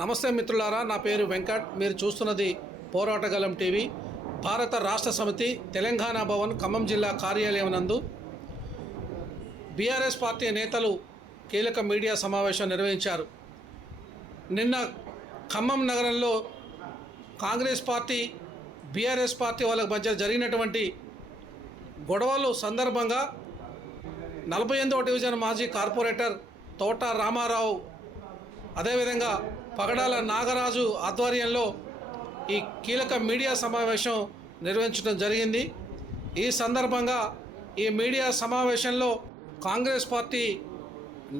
నమస్తే మిత్రులారా, నా పేరు వెంకట్. మీరు చూస్తున్నది పోరాటగలం టీవీ. భారత రాష్ట్ర సమితి తెలంగాణ భవన్ ఖమ్మం జిల్లా కార్యాలయం నందు బీఆర్ఎస్ పార్టీ నేతలు కీలక మీడియా సమావేశం నిర్వహించారు. నిన్న ఖమ్మం నగరంలో కాంగ్రెస్ పార్టీ బీఆర్ఎస్ పార్టీ వాళ్ళ మధ్య జరిగినటువంటి గొడవలు సందర్భంగా 48వ డివిజన్ మాజీ కార్పొరేటర్ తోట రామారావు, అదేవిధంగా పగడాల నాగరాజు ఆధ్వర్యంలో ఈ కీలక మీడియా సమావేశం నిర్వహించడం జరిగింది. ఈ సందర్భంగా ఈ మీడియా సమావేశంలో కాంగ్రెస్ పార్టీ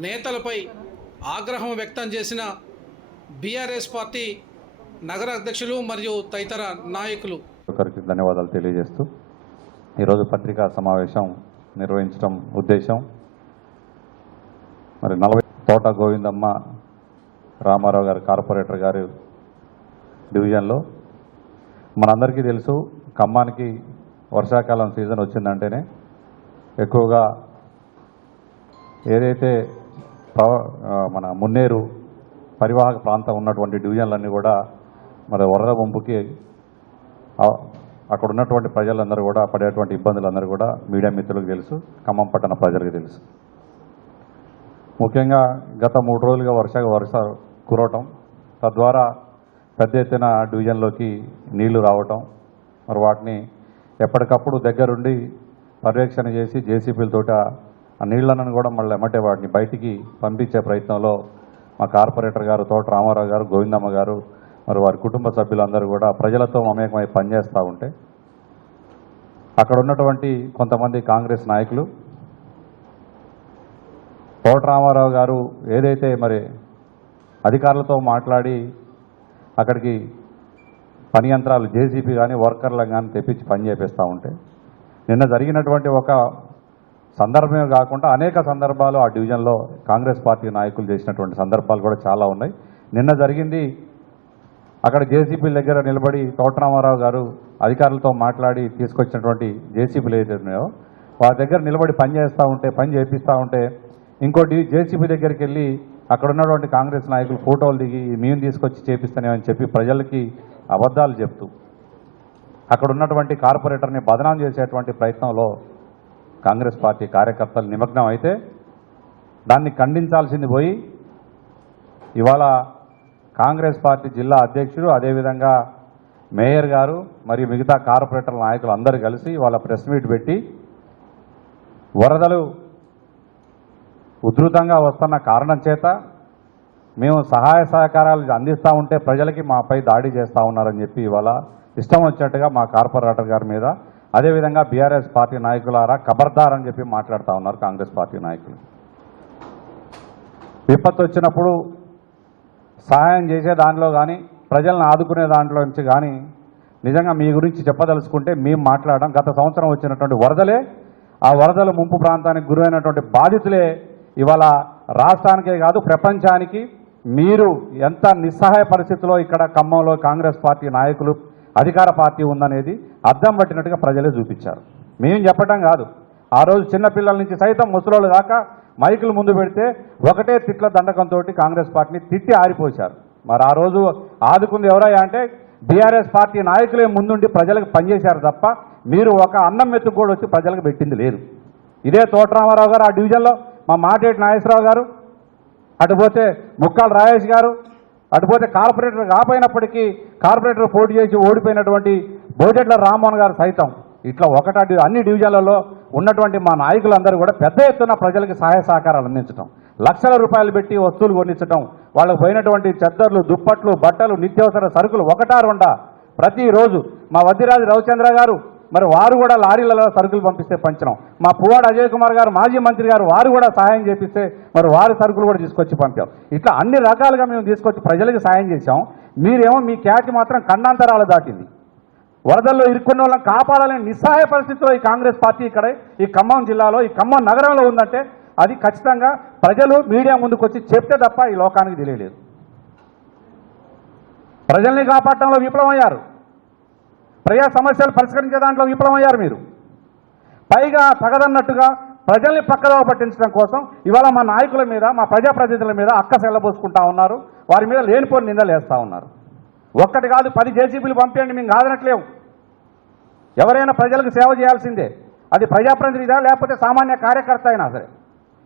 నేతలపై ఆగ్రహం వ్యక్తం చేసిన బీఆర్ఎస్ పార్టీ నగర అధ్యక్షులు మరియు తదితర నాయకులు ఒకరికి ధన్యవాదాలు తెలియజేస్తూ ఈరోజు పత్రికా సమావేశం నిర్వహించడం ఉద్దేశం, మరి తోట గోవిందమ్మ రామారావు గారు కార్పొరేటర్ గారు డివిజన్లో మనందరికీ తెలుసు, ఖమ్మానికి వర్షాకాలం సీజన్ వచ్చిందంటేనే ఎక్కువగా ఏదైతే మన మున్నేరు పరివాహక ప్రాంతం ఉన్నటువంటి డివిజన్లన్నీ కూడా మరి వరద ముంపుకి అక్కడ ఉన్నటువంటి ప్రజలందరూ కూడా పడేటువంటి ఇబ్బందులందరూ కూడా మీడియా మిత్రులకు తెలుసు, ఖమ్మం పట్టణ ప్రజలకు తెలుసు. ముఖ్యంగా గత 3 రోజులుగా వర్ష కురవటం, తద్వారా పెద్ద ఎత్తున డివిజన్లోకి నీళ్లు రావటం, మరి వాటిని ఎప్పటికప్పుడు దగ్గరుండి పర్యవేక్షణ చేసి జేసీబీలతోటి ఆ నీళ్లను కూడా మళ్ళీ ఎమ్మటే వాటిని బయటికి పంపించే ప్రయత్నంలో మా కార్పొరేటర్ గారు తోట రామారావు గారు, గోవిందమ్మ గారు, మరి వారి కుటుంబ సభ్యులందరూ కూడా ప్రజలతో మమేకమై పనిచేస్తూ ఉంటే అక్కడ ఉన్నటువంటి కొంతమంది కాంగ్రెస్ నాయకులు తోట రామారావు గారు ఏదైతే మరి అధికారులతో మాట్లాడి అక్కడికి పని యంత్రాలు జేసీబీ కానీ వర్కర్లను కానీ తెప్పించి పని చేపిస్తూ ఉంటే నిన్న జరిగినటువంటి ఒక సందర్భమే కాకుండా అనేక సందర్భాలు ఆ డివిజన్లో కాంగ్రెస్ పార్టీ నాయకులు చేసినటువంటి సందర్భాలు కూడా చాలా ఉన్నాయి. నిన్న జరిగింది అక్కడ జేసీబీల దగ్గర నిలబడి తోట రామారావు గారు అధికారులతో మాట్లాడి తీసుకొచ్చినటువంటి జేసీబీలు ఏదైతే ఉన్నాయో వారి దగ్గర నిలబడి పని చేస్తూ ఉంటే, పని చేపిస్తూ ఉంటే ఇంకోటి జేసీబీ దగ్గరికి వెళ్ళి అక్కడ ఉన్నటువంటి కాంగ్రెస్ నాయకులు ఫోటోలు దిగి మేము తీసుకొచ్చి చేపిస్తానేమని చెప్పి ప్రజలకి అబద్ధాలు చెప్తూ అక్కడ ఉన్నటువంటి కార్పొరేటర్ని బదనాం చేసేటువంటి ప్రయత్నంలో కాంగ్రెస్ పార్టీ కార్యకర్తలు నిమగ్నం అయితే దాన్ని ఖండించాల్సింది పోయి ఇవాళ కాంగ్రెస్ పార్టీ జిల్లా అధ్యక్షుడు, అదేవిధంగా మేయర్ గారు మరియు మిగతా కార్పొరేటర్ నాయకులు అందరూ కలిసి వాళ్ళ ప్రెస్ మీట్ పెట్టి వరదలు ఉధృతంగా వస్తున్న కారణం చేత మేము సహాయ సహకారాలు అందిస్తూ ఉంటే ప్రజలకి మాపై దాడి చేస్తూ ఉన్నారని చెప్పి ఇవాళ ఇష్టం వచ్చినట్టుగా మా కార్పొరేటర్ గారి మీద, అదేవిధంగా బీఆర్ఎస్ పార్టీ నాయకులారా ఖబర్దార్ అని చెప్పి మాట్లాడుతూ ఉన్నారు కాంగ్రెస్ పార్టీ నాయకులు. విపత్తు వచ్చినప్పుడు సహాయం చేసే దాంట్లో కానీ ప్రజలను ఆదుకునే దాంట్లో నుంచి కానీ నిజంగా మీ గురించి చెప్పదలుచుకుంటే మేము మాట్లాడడం, గత సంవత్సరం వచ్చినటువంటి వరదలే, ఆ వరదల ముంపు ప్రాంతానికి గురైనటువంటి బాధితులే ఇవాళ రాష్ట్రానికే కాదు ప్రపంచానికి మీరు ఎంత నిస్సహాయ పరిస్థితిలో ఇక్కడ ఖమ్మంలో కాంగ్రెస్ పార్టీ నాయకులు అధికార పార్టీ ఉందనేది అద్దం పట్టినట్టుగా ప్రజలే చూపించారు. మేము చెప్పడం కాదు, ఆ రోజు చిన్నపిల్లల నుంచి సైతం ముసలోళ్ళు దాకా మైకులు ముందు పెడితే ఒకటే తిట్ల దండకంతో కాంగ్రెస్ పార్టీని తిట్టి ఆరిపోశారు. మరి ఆ రోజు ఆదుకుంది ఎవరయ్యా అంటే బీఆర్ఎస్ పార్టీ నాయకులే ముందుండి ప్రజలకు పనిచేశారు తప్ప మీరు ఒక అన్నం మెతుకు కూడా వచ్చి ప్రజలకు పెట్టింది లేదు. ఇదే తోట రామారావు గారు ఆ డివిజన్లో, మా మాటేటి నాగేశ్వరరావు గారు, అటుపోతే ముక్కాల రాజేష్ గారు, అటుపోతే కార్పొరేటర్ కాపోయినప్పటికీ కార్పొరేటర్ పోటీ చేసి ఓడిపోయినటువంటి బోజెట్ల రామ్మోహన్ గారు సైతం ఇట్లా అన్ని డివిజన్లలో ఉన్నటువంటి మా నాయకులందరూ కూడా పెద్ద ఎత్తున ప్రజలకు సహాయ సహకారాలు అందించడం, లక్షల రూపాయలు పెట్టి వస్తువులు కొనిచ్చడం, వాళ్ళకు పోయినటువంటి చెద్దర్లు, దుప్పట్లు, బట్టలు, నిత్యావసర సరుకులు ఒకటా రెండా ప్రతిరోజు మా వద్దిరాజు రవిచంద్ర గారు మరి వారు కూడా లారీలలో సరుకులు పంపిస్తే పంచడం, మా పువ్వాడ అజయ్ కుమార్ గారు మాజీ మంత్రి గారు వారు కూడా సహాయం చేపిస్తే మరి వారి సరుకులు కూడా తీసుకొచ్చి పంపాం. ఇట్లా అన్ని రకాలుగా మేము తీసుకొచ్చి ప్రజలకు సాయం చేశాం. మీరేమో మీ ఖ్యాతి మాత్రం ఖండాంతరాలు దాటింది. వరదల్లో ఇరుక్కున్న వాళ్ళని కాపాడాలని నిస్సహాయ పరిస్థితిలో ఈ కాంగ్రెస్ పార్టీ ఇక్కడ ఈ ఖమ్మం జిల్లాలో, ఈ ఖమ్మం నగరంలో ఉందంటే అది ఖచ్చితంగా ప్రజలు మీడియా ముందుకు వచ్చి చెప్తే తప్ప ఈ లోకానికి తెలియలేదు. ప్రజల్ని కాపాడటంలో విఫలమయ్యారు, ప్రజా సమస్యలు పరిష్కరించే దాంట్లో విఫలమయ్యారు మీరు. పైగా తగదన్నట్టుగా ప్రజల్ని పక్కదోవ పట్టించడం కోసం ఇవాళ మా నాయకుల మీద మా ప్రజాప్రతినిధుల మీద అక్క సెల్లబోసుకుంటా ఉన్నారు. వారి మీద లేనిపోని నిందలు వేస్తూ ఉన్నారు. ఒక్కటి కాదు 10 జేసీబీలు పంపించండి, మేము కాదనట్లేము. ఎవరైనా ప్రజలకు సేవ చేయాల్సిందే. అది ప్రజాప్రతినిధి లేకపోతే సామాన్య కార్యకర్త అయినా సరే.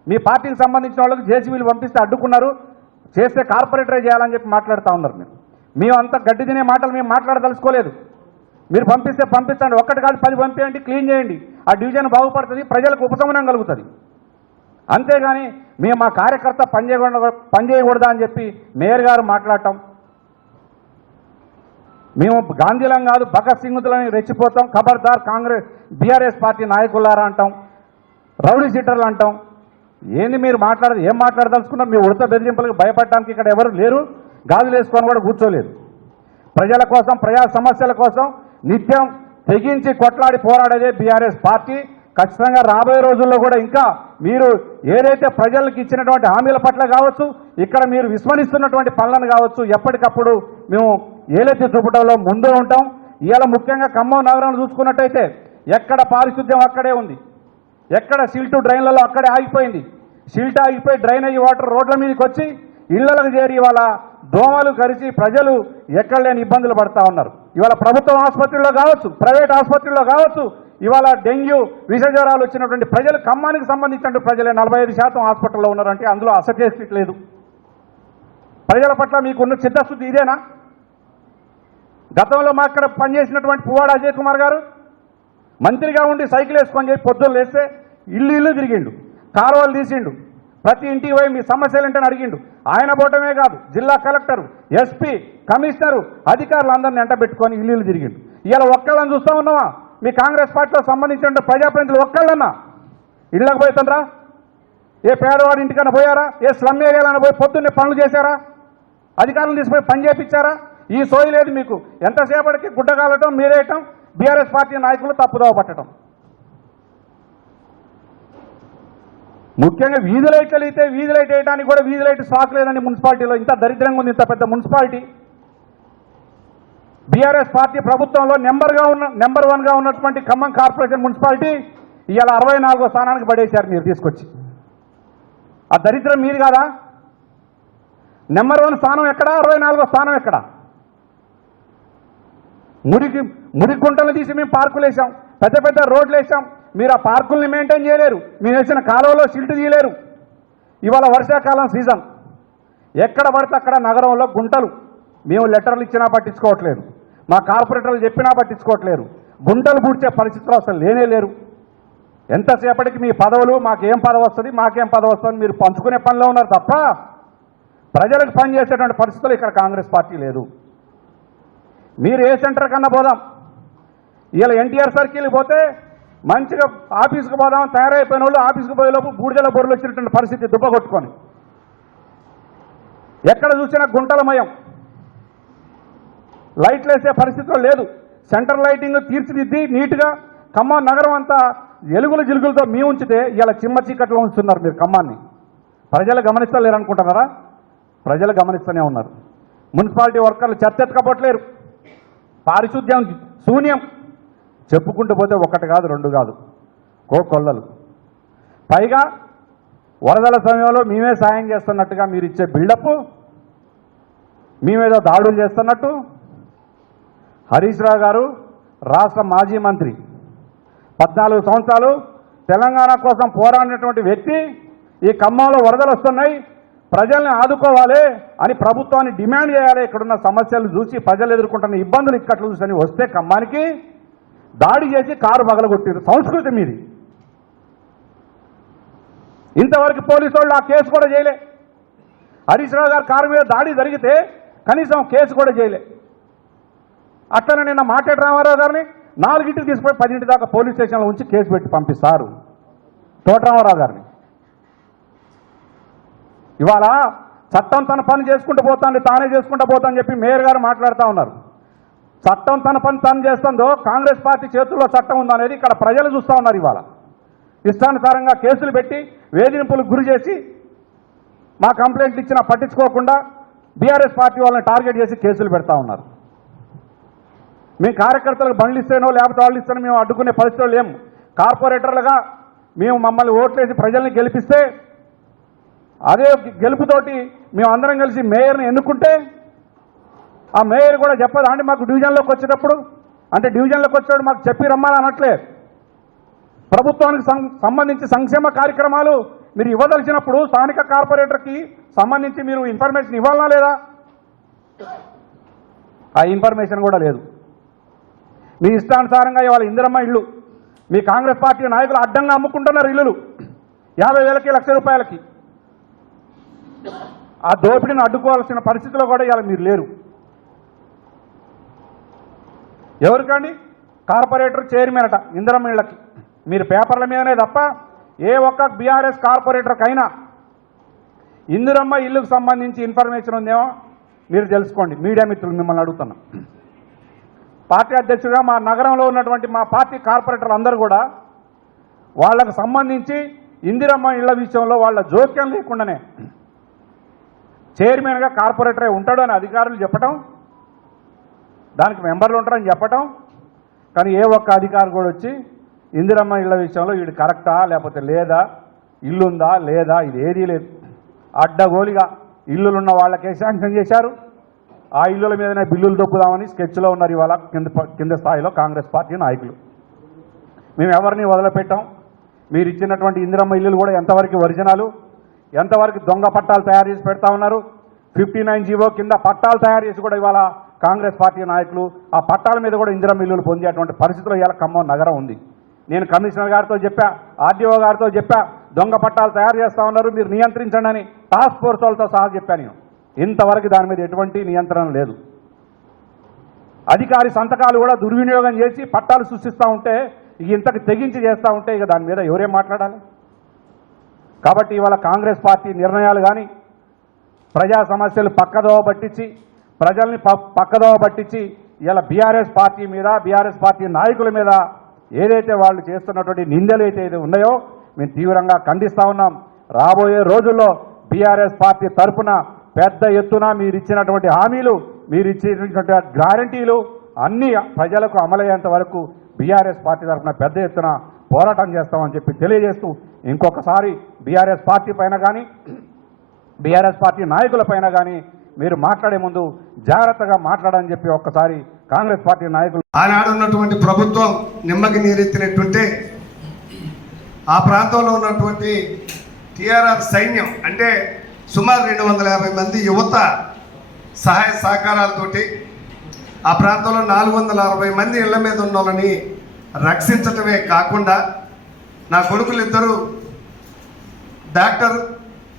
మీ పార్టీకి సంబంధించిన వాళ్ళకి జేసీబీలు పంపిస్తే అడ్డుకున్నారు, చేస్తే కార్పొరేటరే చేయాలని చెప్పి మాట్లాడుతూ ఉన్నారు. మేము అంత గడ్డి తినే మాటలు మేము మాట్లాడదలుచుకోలేదు. మీరు పంపిస్తే పంపించండి, ఒక్కటి కాదు 10 పంపించండి, క్లీన్ చేయండి. ఆ డివిజన్ బాగుపడుతుంది, ప్రజలకు ఉపశమనం కలుగుతుంది. అంతేగాని మేము మా కార్యకర్త పనిచేయకూడదా అని చెప్పి మేయర్ గారు మాట్లాడటం, మేము గాంధీలం కాదు భగత్ సింగులని రెచ్చిపోతాం, ఖబర్దార్ కాంగ్రెస్ బీఆర్ఎస్ పార్టీ నాయకులారా అంటాం, రౌడీ సీటర్లు అంటాం. ఏంది మీరు ఏం మాట్లాడదలుచుకున్నారు? మీ ఉడత బెదిరింపులకు భయపడటానికి ఇక్కడ ఎవరు లేరు, గాజులు వేసుకొని కూడా కూర్చోలేదు. ప్రజల కోసం, ప్రజా సమస్యల కోసం నిత్యం తెగించి కొట్లాడి పోరాడేదే బీఆర్ఎస్ పార్టీ. ఖచ్చితంగా రాబోయే రోజుల్లో కూడా ఇంకా మీరు ఏదైతే ప్రజలకు ఇచ్చినటువంటి హామీల పట్ల కావచ్చు, ఇక్కడ మీరు విస్మరిస్తున్నటువంటి పనులను కావచ్చు, ఎప్పటికప్పుడు మేము ఏలెత్తి చూపడంలో ముందు ఉంటాం. ఇవాళ ముఖ్యంగా ఖమ్మం నగరం చూసుకున్నట్టయితే ఎక్కడ పారిశుద్ధ్యం అక్కడే ఉంది, ఎక్కడ సిల్టు డ్రైన్లలో అక్కడే ఆగిపోయింది. సిల్ట్ ఆగిపోయి డ్రైనేజీ వాటర్ రోడ్ల మీదకి వచ్చి ఇళ్లకు చేరి ఇవాళ దోమలు కరిచి ప్రజలు ఎక్కడ లేని ఇబ్బందులు పడతా ఉన్నారు. ఇవాళ ప్రభుత్వ ఆసుపత్రుల్లో కావచ్చు, ప్రైవేట్ ఆసుపత్రుల్లో కావచ్చు, ఇవాళ డెంగ్యూ విష జ్వరాలు వచ్చినటువంటి ప్రజలు, ఖమ్మానికి సంబంధించినటువంటి ప్రజలే 45% హాస్పిటల్లో ఉన్నారంటే అందులో అసహ్యస్థితి లేదు. ప్రజల పట్ల మీకున్న చిత్తశుద్ధి ఇదేనా? గతంలో మా అక్కడ పనిచేసినటువంటి పువ్వాడ అజయ్ కుమార్ గారు మంత్రిగా ఉండి సైకిల్ వేసుకొని చెప్పి పొద్దున్న లేస్తే ఇల్లు తిరిగిండు, కాలువలు తీసిండు, ప్రతి ఇంటికి పోయి మీ సమస్యలు ఏంటని అడిగిండు. ఆయన పోవటమే కాదు, జిల్లా కలెక్టరు, ఎస్పీ, కమిషనరు, అధికారులు అందరినీ ఎంట పెట్టుకొని ఇల్లు తిరిగిండు. ఇలా ఒక్కళ్ళని చూస్తూ ఉన్నావా? మీ కాంగ్రెస్ పార్టీలో సంబంధించిన ప్రజాప్రతినిధులు ఒక్కళ్ళన్నా ఇళ్ళకి పోతుండ్రా? ఏ పేదవాడి ఇంటికన్నా పోయారా? ఏ స్లమ్ ఏరియాలన్నా పోయి పొద్దున్నే పనులు చేశారా? అధికారులను తీసుకుపోయి పని చేయించారా? ఈ సోయి లేదు మీకు. ఎంతసేపటికి గుడ్డగాలటం, మీరేయటం, బీఆర్ఎస్ పార్టీ నాయకులు తప్పుదోవ పట్టడం. ముఖ్యంగా వీధి లైట్లు అయితే వీధి లైట్ వేయడానికి కూడా వీధి లైట్ స్టాక్ లేదండి మున్సిపాలిటీలో. ఇంత దరిద్రంగా ఉంది ఇంత పెద్ద మున్సిపాలిటీ. బీఆర్ఎస్ పార్టీ ప్రభుత్వంలో నెంబర్ 1గా ఉన్నటువంటి ఖమ్మం కార్పొరేషన్ మున్సిపాలిటీ ఇవాళ 64వ స్థానానికి పడేశారు మీరు తీసుకొచ్చి. ఆ దరిద్రం మీరు కాదా? నెంబర్ 1 స్థానం ఎక్కడ, 64వ స్థానం ఎక్కడ? మురికి గుంటలు తీసి మేము పార్కులు వేసాం, పెద్ద పెద్ద రోడ్లు వేసాం. మీరు ఆ పార్కుల్ని మెయింటైన్ చేయలేరు, మీరు వేసిన కాలువలో సిల్ట్ తీయలేరు. ఇవాళ వర్షాకాలం సీజన్, ఎక్కడ పడితే అక్కడ నగరంలో గుంటలు. మేము లెటర్లు ఇచ్చినా పట్టించుకోవట్లేదు, మా కార్పొరేటర్లు చెప్పినా పట్టించుకోవట్లేరు. గుంటలు పూడ్చే పరిస్థితులు అసలు లేరు. ఎంతసేపటికి మీ పదవులు, మాకేం పదవి వస్తుంది, మాకేం పదవి వస్తుంది, మీరు పంచుకునే పనిలో ఉన్నారు తప్ప ప్రజలకు పనిచేసేటువంటి పరిస్థితులు ఇక్కడ కాంగ్రెస్ పార్టీ లేదు. మీరు ఏ సెంటర్ కన్నా పోదాం, ఇలా ఎన్టీఆర్ సర్కిల్కి పోతే మంచిగా ఆఫీస్కి పోదాం తయారైపోయిన వాళ్ళు ఆఫీస్కి పోయేలోపు బూడిదల బొర్రలు వచ్చినటువంటి పరిస్థితి దుబ్బగొట్టుకొని. ఎక్కడ చూసినా గుంటలమయం, లైట్లు వేసే పరిస్థితిలో లేదు. సెంటర్ లైటింగ్ తీర్చిదిద్ది నీట్గా ఖమ్మం నగరం అంతా ఎలుగుల జిలుగులతో మీ ఉంచితే ఇలా చిమ్మ చీకట్లో ఉంచుతున్నారు మీరు ఖమ్మాన్ని. ప్రజలు గమనిస్తలేరు అనుకుంటున్నారా? ప్రజలు గమనిస్తూనే ఉన్నారు. మున్సిపాలిటీ వర్కర్లు చెత్తెత్తకపోవట్లేరు, పారిశుద్ధ్యం శూన్యం. చెప్పుకుంటూ పోతే 1 కాదు 2 కాదు, కొల్లలు. పైగా వరదల సమయంలో మేమే సాయం చేస్తున్నట్టుగా మీరు ఇచ్చే బిల్డప్, మేమేదో దాడులు చేస్తున్నట్టు. హరీష్ రావు గారు రాష్ట్ర మాజీ మంత్రి, 14 సంవత్సరాలు తెలంగాణ కోసం పోరాడినటువంటి వ్యక్తి ఈ ఖమ్మంలో వరదలు వస్తున్నాయి, ప్రజల్ని ఆదుకోవాలి అని ప్రభుత్వాన్ని డిమాండ్ చేయాలి. ఇక్కడున్న సమస్యలు చూసి ప్రజలు ఎదుర్కొంటున్న ఇబ్బందులు ఇక్కట్లు చూసి వస్తే ఖమ్మానికి దాడి చేసి కారు పగలగొట్టారు. సంస్కృతి మీది. ఇంతవరకు పోలీసు వాళ్ళు ఆ కేసు కూడా చేయలే. హరీష్ రావు గారు కారు మీద దాడి జరిగితే కనీసం కేసు కూడా చేయలే. అట్లనే నిన్న మాట్లాడి రామారావు గారిని 4ంటికి తీసుకుపోయి 10 దాకా పోలీస్ స్టేషన్లో ఉంచి కేసు పెట్టి పంపిస్తారు తోటరామారావు గారిని. ఇవాళ చట్టం తన పని చేసుకుంటూ పోతాంది, తానే చేసుకుంటూ పోతా అని చెప్పి మేయర్ గారు మాట్లాడుతూ ఉన్నారు. చట్టం తన పని తాను చేస్తుందో కాంగ్రెస్ పార్టీ చేతుల్లో చట్టం ఉందనేది ఇక్కడ ప్రజలు చూస్తూ ఉన్నారు. ఇవాళ ఇష్టానుసారంగా కేసులు పెట్టి వేధింపులకు గురి చేసి మా కంప్లైంట్లు ఇచ్చినా పట్టించుకోకుండా బీఆర్ఎస్ పార్టీ వాళ్ళని టార్గెట్ చేసి కేసులు పెడతా ఉన్నారు. మేము కార్యకర్తలకు బండ్లు ఇస్తేనో లేకపోతే వాళ్ళు ఇస్తేనో మేము అడ్డుకునే పరిస్థితులు లేము. కార్పొరేటర్లుగా మేము మమ్మల్ని ఓట్లేసి ప్రజల్ని గెలిపిస్తే అదే గెలుపుతోటి మేము అందరం కలిసి మేయర్ని ఎన్నుకుంటే ఆ మేయర్ కూడా చెప్పదా అండి మాకు డివిజన్లోకి వచ్చేటప్పుడు? అంటే డివిజన్లోకి వచ్చేటప్పుడు మాకు చెప్పి రమ్మని అనట్లే. ప్రభుత్వానికి సంబంధించి సంక్షేమ కార్యక్రమాలు మీరు ఇవ్వదలిచినప్పుడు స్థానిక కార్పొరేటర్కి సంబంధించి మీరు ఇన్ఫర్మేషన్ ఇవ్వాలనా లేదా? ఆ ఇన్ఫర్మేషన్ కూడా లేదు. మీ ఇష్టానుసారంగా ఇవాళ ఇందిరమ్మ ఇళ్ళు మీ కాంగ్రెస్ పార్టీ నాయకులు అడ్డంగా అమ్ముకుంటున్నారు. ఇల్లులు 50,000కి, ₹1,00,000. ఆ దోపిడీని అడ్డుకోవాల్సిన పరిస్థితిలో కూడా ఇవాళ మీరు లేరు. ఎవరికండి? కార్పొరేటర్ చైర్మన్ అట ఇందిరమ్మ ఇళ్ళకి. మీరు పేపర్ల మీదనే తప్ప ఏ ఒక్క బీఆర్ఎస్ కార్పొరేటర్కైనా ఇందిరమ్మ ఇల్లుకు సంబంధించి ఇన్ఫర్మేషన్ ఉందేమో మీరు తెలుసుకోండి. మీడియా మిత్రులు మిమ్మల్ని అడుగుతున్నా. పార్టీ అధ్యక్షుడిగా మా నగరంలో ఉన్నటువంటి మా పార్టీ కార్పొరేటర్లు అందరూ కూడా వాళ్ళకు సంబంధించి ఇందిరమ్మ ఇళ్ల విషయంలో వాళ్ళ జోక్యం లేకుండానే చైర్మన్గా కార్పొరేటరే ఉంటాడు అని అధికారులు చెప్పటం, దానికి మెంబర్లు ఉంటారని చెప్పటం, కానీ ఏ ఒక్క అధికారి కూడా వచ్చి ఇందిరమ్మ ఇళ్ల విషయంలో వీడు కరెక్టా లేకపోతే లేదా, ఇల్లుందా లేదా, ఇది ఏదీ లేదు. అడ్డగోలిగా ఇల్లులున్న వాళ్ళకే శాంక్షన్ చేశారు. ఆ ఇల్లుల మీదనే బిల్లులు దొప్పుదామని స్కెచ్లో ఉన్నారు ఇవాళ కింద స్థాయిలో కాంగ్రెస్ పార్టీ నాయకులు. మేము ఎవరిని వదిలిపెట్టాం. మీరు ఇచ్చినటువంటి ఇందిరమ్మ ఇల్లులు కూడా ఎంతవరకు ఒరిజినలు, ఎంతవరకు దొంగ పట్టాలు తయారు చేసి పెడతా ఉన్నారు. 59 జీవో కింద పట్టాలు తయారు చేసి కూడా ఇవాళ కాంగ్రెస్ పార్టీ నాయకులు ఆ పట్టాల మీద కూడా ఇందిరమ్మ ఇల్లులు పొందేటువంటి పరిస్థితిలో ఇవాళ ఖమ్మం నగరం ఉంది. నేను కమిషనర్ గారితో చెప్పా, ఆర్డీఓ గారితో చెప్పా, దొంగ పట్టాలు తయారు చేస్తూ ఉన్నారు, మీరు నియంత్రించండి అని టాస్క్ ఫోర్స్ వాళ్ళతో సహా చెప్పాను నేను. ఇంతవరకు దాని మీద ఎటువంటి నియంత్రణ లేదు. అధికారి సంతకాలు కూడా దుర్వినియోగం చేసి పట్టాలు సృష్టిస్తూ ఉంటే ఇంతకు తెగించి చేస్తూ ఉంటే ఇక దాని మీద ఎవరేం మాట్లాడాలి? కాబట్టి ఇవాళ కాంగ్రెస్ పార్టీ నిర్ణయాలు కానీ ప్రజా సమస్యలు పక్కదోవ పట్టించి ప్రజల్ని పక్కదోవ పట్టించి ఇలా బీఆర్ఎస్ పార్టీ మీద, బీఆర్ఎస్ పార్టీ నాయకుల మీద ఏదైతే వాళ్ళు చేస్తున్నటువంటి నిందలు అయితే ఉన్నాయో మేము తీవ్రంగా ఖండిస్తూ ఉన్నాం. రాబోయే రోజుల్లో బీఆర్ఎస్ పార్టీ తరఫున పెద్ద ఎత్తున మీరు ఇచ్చినటువంటి హామీలు, మీరు ఇచ్చినటువంటి గ్యారంటీలు అన్నీ ప్రజలకు అమలయ్యేంత వరకు బీఆర్ఎస్ పార్టీ తరఫున పెద్ద ఎత్తున పోరాటం చేస్తామని చెప్పి తెలియజేస్తూ ఇంకొకసారి బీఆర్ఎస్ పార్టీ పైన కానీ బీఆర్ఎస్ పార్టీ నాయకుల పైన కానీ మీరు మాట్లాడే ముందు జాగ్రత్తగా మాట్లాడని చెప్పి ఒక్కసారి కాంగ్రెస్ పార్టీ నాయకులు. ఆనాడు ఉన్నటువంటి ప్రభుత్వం నిమ్మకి నీరెత్తినట్టుంటే ఆ ప్రాంతంలో ఉన్నటువంటి టీఆర్ఆర్ సైన్యం అంటే సుమారు 250 మంది యువత సహాయ సహకారాలతోటి ఆ ప్రాంతంలో 460 మంది ఇళ్ల మీద ఉన్న వాళ్ళని రక్షించటమే కాకుండా నా కొడుకులు ఇద్దరు డాక్టర్,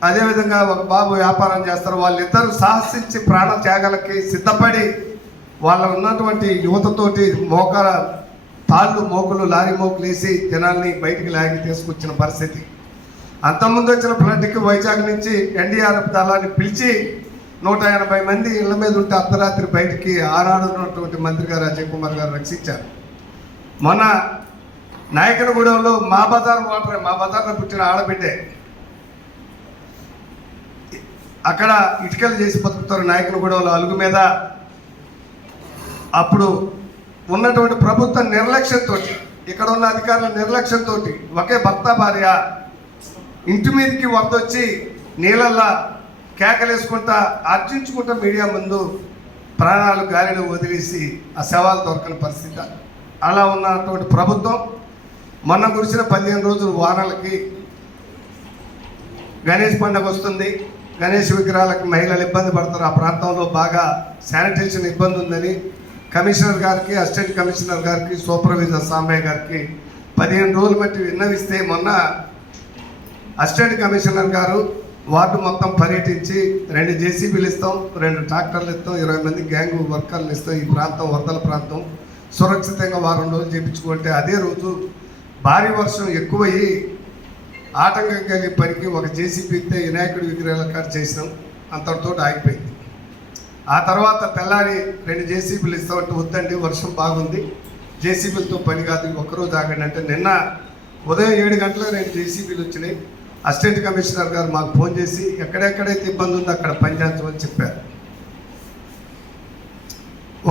అదేవిధంగా ఒక బాబు వ్యాపారం చేస్తారు. వాళ్ళిద్దరూ సాహసించి ప్రాణ త్యాగాలకి సిద్ధపడి వాళ్ళ ఉన్నటువంటి యువతతోటి తాళ్ళు మోకులు లారీ మోకులు వేసి జనాల్ని బయటికి లాగి తీసుకొచ్చిన పరిస్థితి. అంతకుముందు వచ్చిన ఫ్లడ్కి వైజాగ్ నుంచి ఎన్డీఆర్ఎఫ్ దళాన్ని పిలిచి 180 మంది ఇళ్ల మీద ఉంటే అర్ధరాత్రి బయటికి ఆనాడు ఉన్నటువంటి మంత్రి గారు అజయ్ కుమార్ గారు రక్షించారు. మొన్న నాయకనగూడెంలో మా బజార్లో పుట్టిన ఆడబిడ్డే అక్కడ ఇటుకలు చేసి బతుకుతారు నాయకనగూడెంలో అలుగు మీద. అప్పుడు ఉన్నటువంటి ప్రభుత్వ నిర్లక్ష్యంతో, ఇక్కడ ఉన్న అధికారుల నిర్లక్ష్యంతో ఒకే భర్త భార్య ఇంటి మీదకి వద్దొచ్చి నీళ్ళల్లా కేకలేసుకుంటా అర్జించుకుంటా మీడియా ముందు ప్రాణాలు గాలిలో వదిలేసి ఆ శవాలు దొరకని పరిస్థితి. అలా ఉన్నటువంటి ప్రభుత్వం మొన్న కురిసిన 15 రోజుల వారాలకి గణేష్ పండుగ వస్తుంది. గణేష్ విగ్రహాలకు మహిళలు ఇబ్బంది పడతారు. ఆ ప్రాంతంలో బాగా శానిటేషన్ ఇబ్బంది ఉందని కమిషనర్ గారికి, అసిస్టెంట్ కమిషనర్ గారికి, సూపర్వైజర్ సాంబయ్య గారికి 15 రోజులు బట్టి విన్నవిస్తే మొన్న అసిస్టెంట్ కమిషనర్ గారు వార్డు మొత్తం పర్యటించి 2 జేసీబీలు ఇస్తాం, 2 ట్రాక్టర్లు ఇస్తాం, 20 మంది గ్యాంగ్ వర్కర్లు ఇస్తాం, ఈ ప్రాంతం వరదల ప్రాంతం సురక్షితంగా వారం రోజులు చేయించుకుంటే అదే రోజు భారీ వర్షం ఎక్కువయ్యి ఆటంకం కలిగే పనికి ఒక జేసీబీ ఇస్తే వినాయకుడి విగ్రహాల కాడ చేసినాం, అంతటితో ఆగిపోయింది. ఆ తర్వాత తెల్లారి 2 జేసీబీలు ఇస్తామంటే వద్దండి వర్షం బాగుంది, జేసీబీలతో పని కాదు, ఒక్కరోజు ఆగండి అంటే నిన్న ఉదయం 7 గంటలకు 2 జేసీబీలు వచ్చినాయి. అసిస్టెంట్ కమిషనర్ గారు మాకు ఫోన్ చేసి ఎక్కడెక్కడైతే ఇబ్బంది ఉందో అక్కడ పనిచేయించమని చెప్పారు.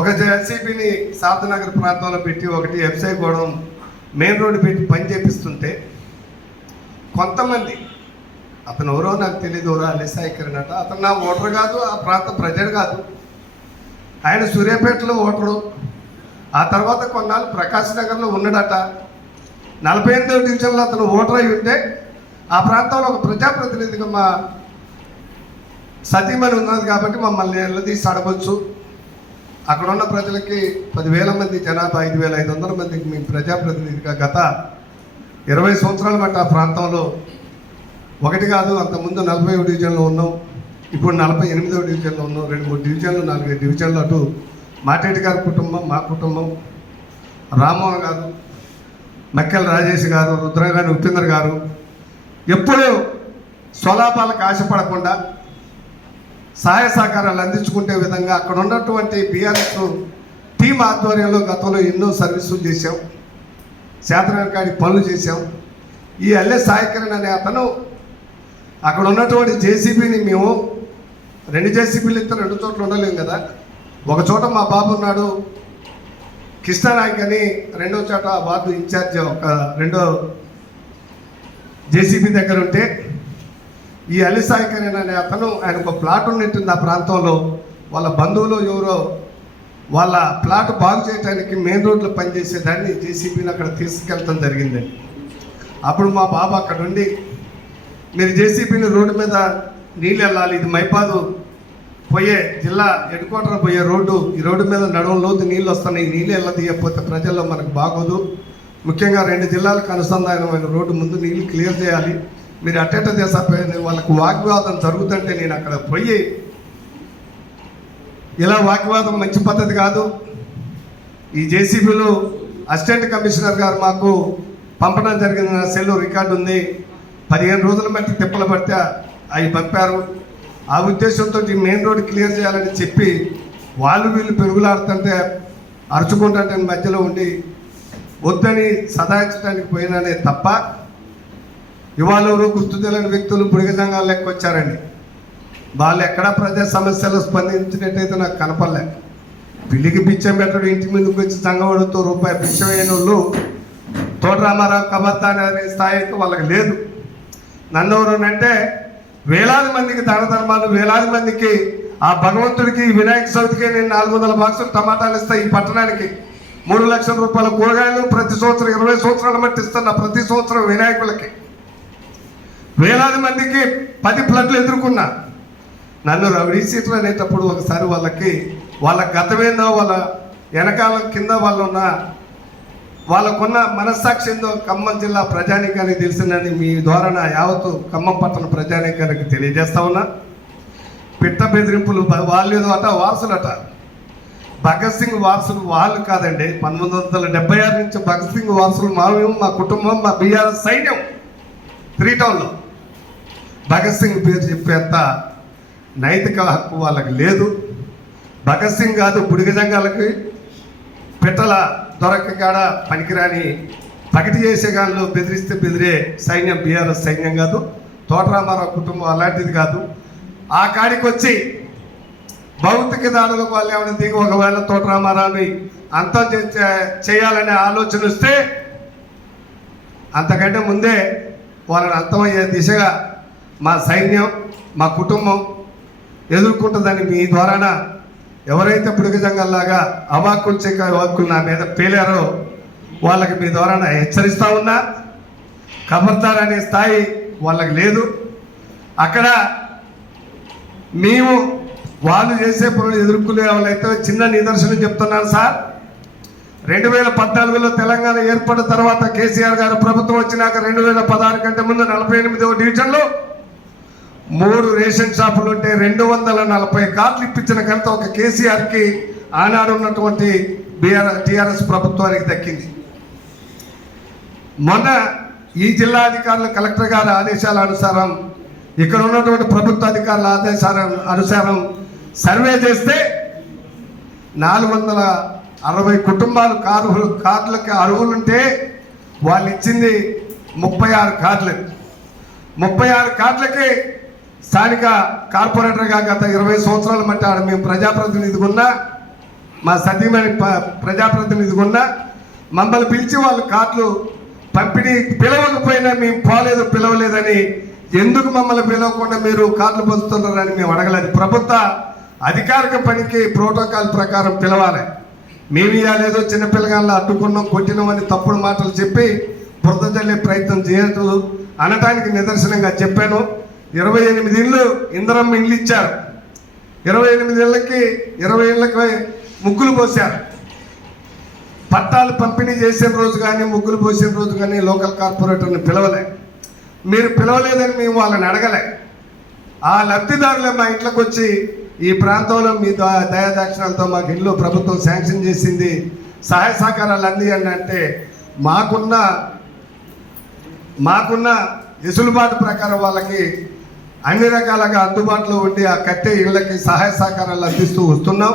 ఒక జేసీబీని శారదానగర్ ప్రాంతంలో పెట్టి, ఒకటి ఎఫ్సై గూడెం మెయిన్ రోడ్డు పెట్టి పని చేపిస్తుంటే కొంతమంది, అతను ఎవరో నాకు తెలియదు, ఎవరో అల్లి సాయి కిరణ్ అట, అతను నా ఓటర్ కాదు, ఆ ప్రాంత ప్రజలు కాదు, ఆయన సూర్యాపేటలో ఓటరు. ఆ తర్వాత కొన్నాళ్ళు ప్రకాశ్ నగర్లో ఉన్నాడట. 48వ డివిజన్లో అతను ఓటర్ అయి ఉంటే ఆ ప్రాంతంలో ఒక ప్రజాప్రతినిధిగా మా సతీమణి ఉన్నది కాబట్టి మమ్మల్ని నిలదీసి అడగవచ్చు. అక్కడ ఉన్న ప్రజలకి 10,000 మంది జనాభా, 5,500 మందికి మేము ప్రజాప్రతినిధిగా గత 20 సంవత్సరాల బట్టి ఆ ప్రాంతంలో ఒకటి కాదు, అంతకుముందు 40వ డివిజన్లో ఉన్నాం, ఇప్పుడు 48వ డివిజన్లో ఉన్నాం. 2-3 డివిజన్లు, 4 డివిజన్లు. అటు మాటేటి గారి కుటుంబం, మా కుటుంబం, రామ్మోహన్ గారు, మక్కెల రాజేష్ గారు, రుద్రగాని ఉపేందర్ గారు ఎప్పుడూ స్వలాభాలకు ఆశపడకుండా సహాయ సహకారాలు అందించుకునే విధంగా అక్కడ ఉన్నటువంటి బీఆర్ఎస్ టీం ఆధ్వర్యంలో గతంలో ఎన్నో సర్వీసులు చేశాం, శాతనాకాడి పనులు చేశాం. ఈ అల్లె సాయికిరణ్ అనే అతను అక్కడ ఉన్నటువంటి జేసీబీని మేము 2 జేసీబీలు ఇస్తే 2 చోట్ల ఉండలేము కదా. ఒక చోట మా బాబు ఉన్నాడు కృష్ణానాయక్ అని, రెండో చోట వార్డు ఇన్ఛార్జ్ ఒక 2 జేసీబీ దగ్గర ఉంటే ఈ అల్లి సాయికిరణ్ అనే అతను, ఆయన ఒక ప్లాట్ ఉన్నట్టుంది ఆ ప్రాంతంలో. వాళ్ళ బంధువులు ఎవరో వాళ్ళ ప్లాట్ బాగు చేయడానికి మెయిన్ రోడ్లో పనిచేసేదాన్ని జేసీబీని అక్కడ తీసుకెళ్ళటం జరిగిందండి. అప్పుడు మా బాబు అక్కడ ఉండి, మీరు జేసీబీని రోడ్డు మీద నీళ్ళు వెళ్ళాలి, ఇది మైపాదు పోయే జిల్లా హెడ్ క్వార్టర్ పోయే రోడ్డు, ఈ రోడ్డు మీద నడుము లోతు నీళ్ళు వస్తున్నాయి, ఈ నీళ్ళు వెళ్ళదీయకపోతే ప్రజల్లో మనకు బాగోదు, ముఖ్యంగా 2 జిల్లాలకు అనుసంధానమైన రోడ్డు ముందు నీళ్ళు క్లియర్ చేయాలి, మీరు అట్టేట చేసపోయింది. వాళ్ళకు వాగ్వాదం జరుగుతుంటే నేను అక్కడ పోయి, ఇలా వాగ్వాదం మంచి పద్ధతి కాదు, ఈ జేసీబీలు అసిస్టెంట్ కమిషనర్ గారు మాకు పంపడం జరిగింది, నా సెల్లో రికార్డు ఉంది, 15 రోజుల మట్టి తిప్పలు పడితే అవి పంపారు. ఆ ఉద్దేశంతో ఈ మెయిన్ రోడ్ క్లియర్ చేయాలని చెప్పి వాళ్ళు వీళ్ళు పెరుగులాడుతుంటే అరుచుకుంటుంటే మధ్యలో ఉండి వద్దని సదాయించడానికి పోయినానే తప్ప, ఇవాళ ఎవరు గుర్తు తెలియని వ్యక్తులు బుడిగ సంఘాలు లెక్క వచ్చారండి. వాళ్ళు ఎక్కడా ప్రజా సమస్యలు స్పందించినట్టయితే నాకు కనపడలే. పిల్లికి బిచ్చం పెట్టడం, ఇంటి ముందుకు వచ్చి సంఘవడుతో రూపాయి బిచ్చం అయిన వాళ్ళు తోట రామారావు కబర్తా అనే స్థాయి అయితే వాళ్ళకి లేదు. నన్ను ఎవరునంటే వేలాది మందికి దాన ధర్మాలు, వేలాది మందికి ఆ భగవంతుడికి వినాయక చవితికి నేను 400 బాక్సులు టమాటాలు ఇస్తాను, ఈ పట్టణానికి 3 లక్షల రూపాయల కూరగాయలు ప్రతి సంవత్సరం 20 సంవత్సరాల మట్టి ఇస్తున్నా, ప్రతి సంవత్సరం వినాయకులకి వేలాది మందికి 10 ఫ్లడ్లు ఎదుర్కొన్నా. నన్ను రౌడీ సీట్లు అనేటప్పుడు ఒకసారి వాళ్ళ గతమేందో, వాళ్ళ వెనకాల కింద వాళ్ళకున్న మనస్సాక్షి ఏందో ఖమ్మం జిల్లా ప్రజానీకానికి తెలిసిందని మీ ద్వారా నా యావత్తు ఖమ్మం పట్టణ ప్రజానీకానికి తెలియజేస్తా ఉన్నా. పిట్ట బెదిరింపులు వాళ్ళేదో అట వారసులట, భగత్ సింగ్ వారసులు వాళ్ళు కాదండి. 1976 నుంచి భగత్ సింగ్ వారసులు మా కుటుంబం, మా బీఆర్ఎస్ సైన్యం 3 టౌన్లో. భగత్ సింగ్ పేరు చెప్పేంత నైతిక హక్కు వాళ్ళకి లేదు. భగత్ సింగ్ కాదు, బుడిగ సంఘాలకి పిట్టల దొరకగాడ పనికిరాని పగటి చేసే గాళ్ళు బెదిరిస్తే బెదిరే సైన్యం బీఆర్ఎస్ సైన్యం కాదు. తోటరామారావు కుటుంబం అలాంటిది కాదు. ఆ కాడికి వచ్చి భౌతిక దాడులకు వాళ్ళు ఏమైనా దిగి ఒకవేళ తోటరామారావుని అంతం చేయాలనే ఆలోచన వస్తే అంతకంటే ముందే వాళ్ళని అంతమయ్యే దిశగా మా సైన్యం, మా కుటుంబం ఎదుర్కొంటుందని మీ ద్వారాన ఎవరైతే బుడిగ సంఘాల్లాగా అవాక్కులు చెక్క వాక్కులు నా మీద పేలారో వాళ్ళకి మీ ద్వారాన హెచ్చరిస్తూ ఉన్నా. ఖబర్దార్ అనే స్థాయి వాళ్ళకి లేదు. అక్కడ మేము వాళ్ళు చేసే పనులు ఎదుర్కొనే వాళ్ళైతే చిన్న నిదర్శనం చెప్తున్నాను సార్. 2014లో తెలంగాణ ఏర్పడిన తర్వాత కేసీఆర్ గారు ప్రభుత్వం వచ్చినాక 2016 కంటే ముందు 48వ డివిజన్లో 3 రేషన్ షాపులు ఉంటే 240 కార్డులు ఇప్పించిన ఘనత ఒక కేసీఆర్కి ఆనాడు ఉన్నటువంటి టీఆర్ఎస్ ప్రభుత్వానికి దక్కింది. మొన్న ఈ జిల్లా అధికారులు కలెక్టర్ గారి ఆదేశాల అనుసారం, ఇక్కడ ఉన్నటువంటి ప్రభుత్వ అధికారుల ఆదేశాల అనుసారం సర్వే చేస్తే 460 కుటుంబాలు కార్డులకి అర్హులుంటే వాళ్ళు ఇచ్చింది 36 కార్డులు. 36 కార్డులకి స్థానిక కార్పొరేటర్గా గత 20 సంవత్సరాల మట్టి ఆడ మేము ప్రజాప్రతినిధిగా ఉన్నా, మా సతీమణి ప్రజాప్రతినిధిగా ఉన్నా, మమ్మల్ని పిలిచి వాళ్ళు కార్డులు పంపిణీ పిలవకపోయినా మేము పోలేదు పిలవలేదని ఎందుకు మమ్మల్ని పిలవకుండా మీరు కార్లు పంచుతున్నారని మేము అడగలేదు. ప్రభుత్వ అధికారిక పనికి ప్రోటోకాల్ ప్రకారం పిలవాలి. మేము ఇవ్వలేదో చిన్నపిల్లగాళ్ళ అడ్డుకున్నాం కొట్టినామని తప్పుడు మాటలు చెప్పి బురద జల్లే ప్రయత్నం చేయదు అనటానికి నిదర్శనంగా చెప్పాను. 28 ఇళ్ళు ఇందిరమ్మ ఇళ్ళు ఇచ్చారు. 28 ఇళ్ళకి 20 ఇళ్ళకి ముగ్గులు పోశారు. పట్టాలు పంపిణీ చేసిన రోజు కానీ ముగ్గులు పోసిన రోజు కానీ లోకల్ కార్పొరేటర్ని పిలవలే. మీరు పిలవలేదని మేము వాళ్ళని అడగలే. ఆ లబ్ధిదారులే మా ఇంట్లోకి వచ్చి ఈ ప్రాంతంలో మీ దయాదాక్షిణాలతో మాకు ఇల్లు ప్రభుత్వం శాంక్షన్ చేసింది, సహాయ సహకారాలు అందియండి అంటే మాకున్న వెసులుబాటు ప్రకారం వాళ్ళకి అన్ని రకాలుగా అందుబాటులో ఉండి ఆ కట్టే ఇళ్ళకి సహాయ సహకారాలు అందిస్తూ వస్తున్నాం.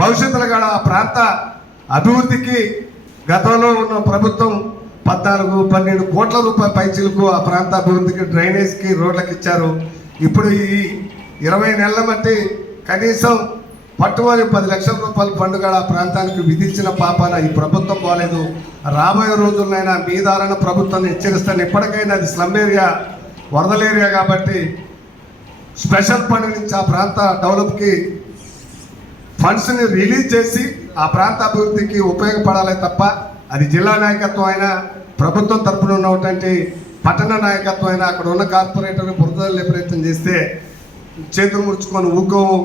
భవిష్యత్తులో కూడా ఆ ప్రాంత అభివృద్ధికి గతంలో ఉన్న ప్రభుత్వం 14-12 కోట్ల రూపాయల పైచీలకు ఆ ప్రాంత అభివృద్ధికి డ్రైనేజ్కి రోడ్లకు ఇచ్చారు. ఇప్పుడు ఈ 20 నెలల బట్టి కనీసం పట్టువని 10 లక్షల రూపాయల పండుగ ఆ ప్రాంతానికి విధించిన పాపాన ఈ ప్రభుత్వం పోలేదు. రాబోయే రోజులైనా మీ ద్వారా ప్రభుత్వాన్ని హెచ్చరిస్తాను. ఇప్పటికైనా అది స్లమ్ ఏరియా, వరదల ఏరియా కాబట్టి స్పెషల్ ఫండ్ నుంచి ఆ ప్రాంత డెవలప్కి ఫండ్స్ని రిలీజ్ చేసి ఆ ప్రాంత అభివృద్ధికి ఉపయోగపడాలి తప్ప అది జిల్లా నాయకత్వం అయినా ప్రభుత్వం తరఫున ఉన్నటువంటి పట్టణ నాయకత్వం అయినా అక్కడ ఉన్న కార్పొరేటర్ని బురదల్లే ప్రయత్నం చేస్తే చేతులు ముడుచుకొని ఊకోము,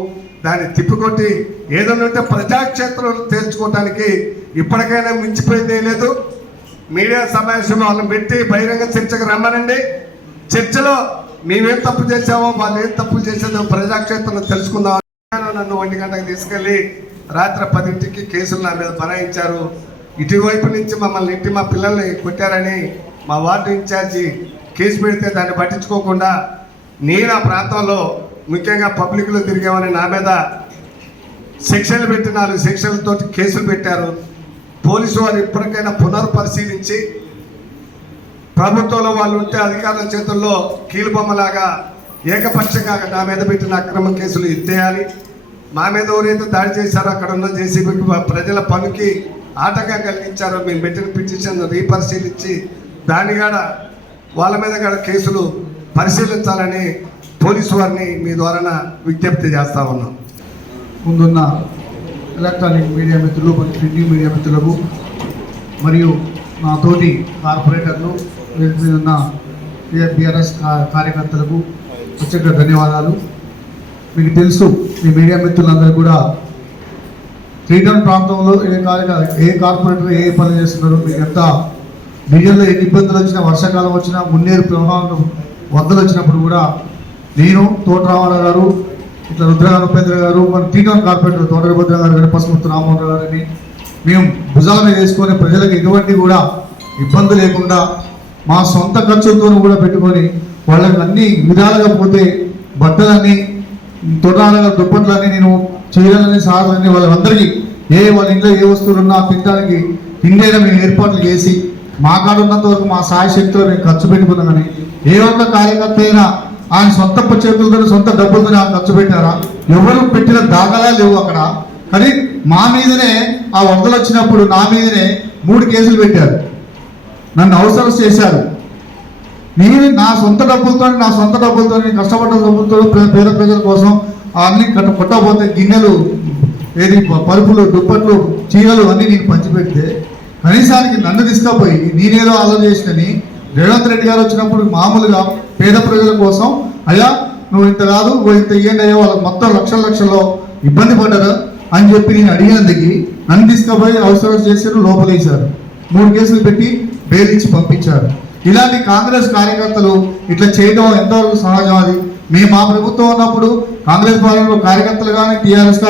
దాన్ని తిప్పికొట్టి ఏదైనా ఉంటే ప్రజాక్షేత్రంలో తేల్చుకోవటానికి ఇప్పటికైనా మించిపోయిందే లేదు. మీడియా సమావేశం వాళ్ళని పెట్టి బహిరంగ చర్చకు రమ్మనండి. చర్చలో మేమేం తప్పు చేసామో వాళ్ళు ఏం తప్పులు చేసేదో ప్రజాక్షేత్రంలో తెలుసుకుందాం. నన్ను 1 గంటకు తీసుకెళ్ళి రాత్రి 10ంటికి కేసులు నా మీద బనాయించారు. ఇటువైపు నుంచి మమ్మల్ని ఇంటి మా పిల్లల్ని కొట్టారని మా వార్డు ఇన్ఛార్జి కేసు పెడితే దాన్ని పట్టించుకోకుండా నేను ఆ ప్రాంతంలో ముఖ్యంగా పబ్లిక్లో తిరిగామని నా మీద సెక్షన్లు పెట్టి 4 సెక్షన్లతో కేసులు పెట్టారు. పోలీసు వారు ఇప్పటికైనా పునర్పరిశీలించి ప్రభుత్వంలో వాళ్ళు ఉంటే అధికారుల చేతుల్లో కీలుబొమ్మలాగా ఏకపక్షంగా నా మీద పెట్టిన అక్రమ కేసులు ఎత్తేయాలి. మా మీద ఎవరైతే దాడి చేశారో అక్కడ ఉన్న జేసీబీకి ప్రజల పనికి ఆటంకం కలిగించారో మేము పెట్టిన పిటిషన్ రీపరిశీలించి దానిగాడ వాళ్ళ మీద కూడా కేసులు పరిశీలించాలని పోలీసు వారిని మీ ద్వారా విజ్ఞప్తి చేస్తా ఉన్నాం. ముందున్న ఎలక్ట్రానిక్ మీడియా మిత్రులు, ప్రింటింగ్ మీడియా మిత్రులకు మరియు నా తోటి కార్పొరేటర్లు, వేదిక మీద ఉన్న బీఆర్ఎస్ కార్యకర్తలకు ప్రత్యేక ధన్యవాదాలు. మీకు తెలుసు, మీ మీడియా మిత్రులందరూ కూడా శ్రీటౌన్ ప్రాంతంలో ఏ కార్పొరేటర్ ఏ పని చేస్తున్నారు, మీకు ఎంత డివిజన్లో ఎన్ని ఇబ్బందులు వచ్చినా, వర్షాకాలం వచ్చినా, మున్నేరు ప్రవాహం వరదలు వచ్చినప్పుడు కూడా నేను, తోట రామారావు గారు, ఇట్లా రుద్రగారు ఉపేంద్ర గారు, మన శ్రీటౌన్ కార్పొరేటర్ తోటరభద్ర గారు కానీ పసుమూర్తి రామోహన్ గారిని మేము భుజాల మీద వేసుకొని ప్రజలకు ఎటువంటి కూడా ఇబ్బంది లేకుండా మా సొంత ఖర్చులతో కూడా పెట్టుకొని వాళ్ళకి అన్ని విధాలుగా పోతే బట్టలన్నీ, తొడాలుగా దుప్పట్లన్నీ, నేను చీరలని, సాధనని వాళ్ళందరికీ వాళ్ళ ఇంట్లో ఏ వస్తువులు ఉన్నా తినడానికి తిండైనా మేము ఏర్పాట్లు చేసి మా కాడ ఉన్నంత వరకు మా సాయ శక్తిలో మేము ఖర్చు పెట్టుకున్నాం. కానీ ఏ ఒక్క కార్యకర్త అయినా ఆయన సొంత చేతులతో సొంత డబ్బులతో ఆయన ఖర్చు పెట్టారా? ఎవరు పెట్టిన దాఖలా లేవు అక్కడ. కానీ మా మీదనే ఆ వరదలు వచ్చినప్పుడు నా మీదనే 3 కేసులు పెట్టారు, నన్ను అవసరం చేశారు. నేను నా సొంత డబ్బులతో కష్టపడ్డ డబ్బులతో పేద ప్రజల కోసం అన్ని కొట్టబోతే గిన్నెలు, పరుపులు, దుప్పట్లు, చీరలు అన్నీ నేను పంచిపెడితే కనీసానికి నన్ను తీసుకుపోయి నేనేదో ఆలోచన చేసినని రేవంత్ రెడ్డి గారు వచ్చినప్పుడు మామూలుగా పేద ప్రజల కోసం, అయ్యా నువ్వు ఇంత కాదు ఇంత ఇవ్వండి అయ్యా, వాళ్ళకి మొత్తం లక్షల్లో ఇబ్బంది పడ్డారు అని చెప్పి నేను అడిగినందుకు నన్ను తీసుకుపోయి అవసరం చేశారు, లోపలేశారు. 3 కేసులు పెట్టి బెయిల్ ఇచ్చి పంపించారు. ఇలాంటి కాంగ్రెస్ కార్యకర్తలు ఇట్లా చేయడం ఎంతవరకు సహజం? అది మేము మా ప్రభుత్వం ఉన్నప్పుడు కాంగ్రెస్ పార్టీలో కార్యకర్తలు కానీ, టీఆర్ఎస్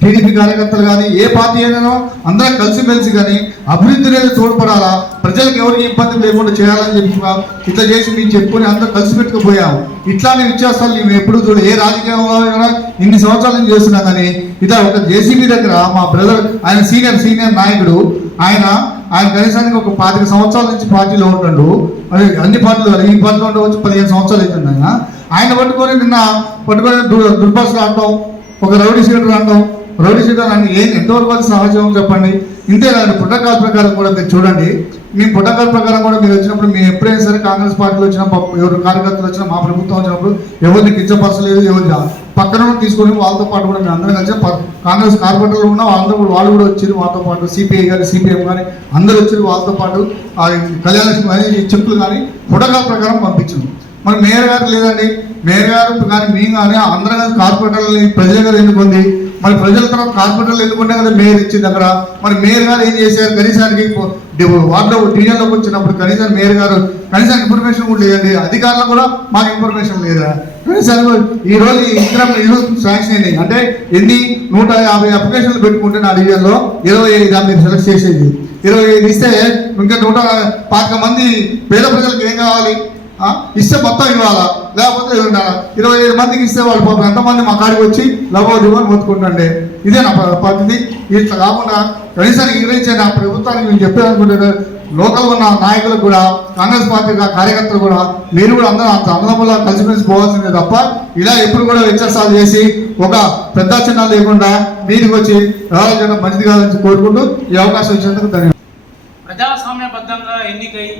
టీడీపీ కార్యకర్తలు కానీ, ఏ పార్టీ అయినా అందరం కలిసిమెలిసి కానీ అభివృద్ధి అనేది తోడ్పడాలా, ప్రజలకు ఎవరికి ఇబ్బంది లేకుండా చేయాలని చెప్పి ఇట్లా చేసి మేము చెప్పుకొని అందరూ కలిసి పెట్టుకుపోయాము. ఇట్లానే వ్యత్యాసాలు మేము ఎప్పుడు చూడ, ఏ రాజకీయంలో ఇన్ని సంవత్సరాల నుంచి చేస్తున్నాం. కానీ ఇట్లా ఒక జేసీబీ దగ్గర మా బ్రదర్, ఆయన సీనియర్ నాయకుడు, ఆయన కనీసానికి ఒక 25 సంవత్సరాల నుంచి పార్టీలో ఉంటాడు. అది అన్ని పార్టీలు, ఈ పార్టీలో ఉండవచ్చు 15 సంవత్సరాలు అవుతుంది. ఆయన పట్టుకొని దుర్భాషలు ఆడటం, ఒక రౌడీ సీటర్ ఆడటం, రౌడీ షీటర్ అని ఎంతవరకు అది సహజం చెప్పండి. ఇంతే కాదు, ప్రోటోకాల్ ప్రకారం కూడా మీరు చూడండి. మీ ప్రోటోకాల్ ప్రకారం కూడా మీరు వచ్చినప్పుడు మేము ఎప్పుడైనా సరే కాంగ్రెస్ పార్టీలో వచ్చిన ఎవరు కార్యకర్తలు వచ్చినా మా ప్రభుత్వం వచ్చినప్పుడు ఎవరిని కించపరచలేదు, ఎవరు పక్కన తీసుకొని వాళ్ళతో పాటు కూడా మేము అందరం కలిసి కాంగ్రెస్ కార్పొరేటర్లు ఉన్నా వాళ్ళు కూడా వచ్చారు మాతో పాటు. సిపిఐ కానీ సిపిఎం కానీ అందరూ వచ్చారు వాళ్ళతో పాటు. కళ్యాణలక్ష్మి కానీ చెక్కులు కానీ ప్రోటోకాల్ ప్రకారం పంపించాము. మరి మేయర్ గారు లేదండి, మేయర్ గారు కానీ మేము కానీ అందరం కానీ కార్పొరేటర్లని ప్రజల గారు ఎన్నుకుంది. మరి ప్రజల తర్వాత కార్పొరేటర్లు ఎన్నుకుంటే కదా మేయర్ ఇచ్చింది అక్కడ. మరి మేయర్ గారు ఏం చేశారు, కనీసానికి వార్డులో డివిజన్లోకి వచ్చినప్పుడు కనీసం మేయర్ గారు కనీసం ఇన్ఫర్మేషన్ కూడా లేదండి. అధికారులు కూడా మాకు ఇన్ఫర్మేషన్ లేదా. కనీసం ఈ రోజు ఇల్లు శాంక్షన్ అయినాయి అంటే ఎన్ని 150 అప్లికేషన్లు పెట్టుకుంటే నా డివిజన్లో 25 మీరు సెలెక్ట్ చేసేది. 25 ఇస్తే ఇంకా 125 మంది పేద ప్రజలకు ఏం కావాలి, ఇస్తే మొత్తం ఇవ్వాలా, లేకపోతే 25 మందికి ఇస్తే వాళ్ళు పాపం ఎంతమంది మా కాడికి వచ్చి లభోదివని మొత్తుకుంటుండే. ఇదే నా పద్ధతి. ఇట్లా కాకుండా కనీసానికి గురించి నా ప్రభుత్వానికి మేము చెప్పేదనుకుంటే లోకల్ ఉన్న నాయకులకు కూడా కాంగ్రెస్ పార్టీ కార్యకర్తలు కూడా మీరు కూడా అందరూ అంత అన్నదమ్ములా కలిసిమెలిసి పోవాల్సిందే తప్ప ఇలా ఎప్పుడు కూడా వ్యత్యాసాలు చేసి ఒక పెద్ద చిన్న లేకుండా మీదికి వచ్చి రావాలని మంచిది కాదని కోరుకుంటూ ఈ అవకాశం ఇచ్చినందుకు ధన్యవాదాలు. ప్రజాస్వామ్యబద్ధంగా ఎన్నికై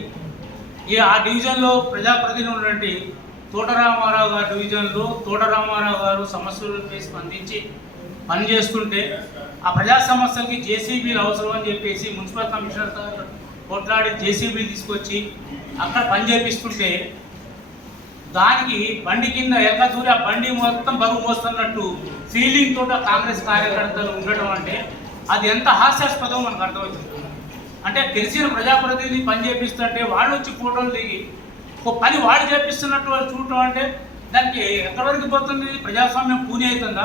ఆ డివిజన్లో ప్రజాప్రతినిధులు ఉన్నటువంటి తోటరామారావు గారి డివిజన్లో తోటరామారావు గారు సమస్యలపై స్పందించి పనిచేస్తుంటే ఆ ప్రజా సమస్యలకి జేసీబీలు అవసరం అని చెప్పేసి మున్సిపల్ కమిషనర్ గారు కొట్లాడి జేసీబీ తీసుకొచ్చి అక్కడ పని చేపిస్తుంటే దానికి బండి కింద ఎక్కదూరి ఆ బండి మొత్తం బరువు మోస్తున్నట్టు ఫీలింగ్ తోట కాంగ్రెస్ కార్యకర్తలు ఉండటం అంటే అది ఎంత హాస్యాస్పదం మనకు అర్థమవుతుంది. అంటే తెలిసిన ప్రజాప్రతినిధి పని చేపిస్తుంటే వాళ్ళు వచ్చి ఫోటోలు దిగి ఒక పని వాడు చేపిస్తున్నట్టు వాళ్ళు చూడటం అంటే దానికి ఎక్కడివరకు పోతుంది? ప్రజాస్వామ్యం పూని అవుతుందా,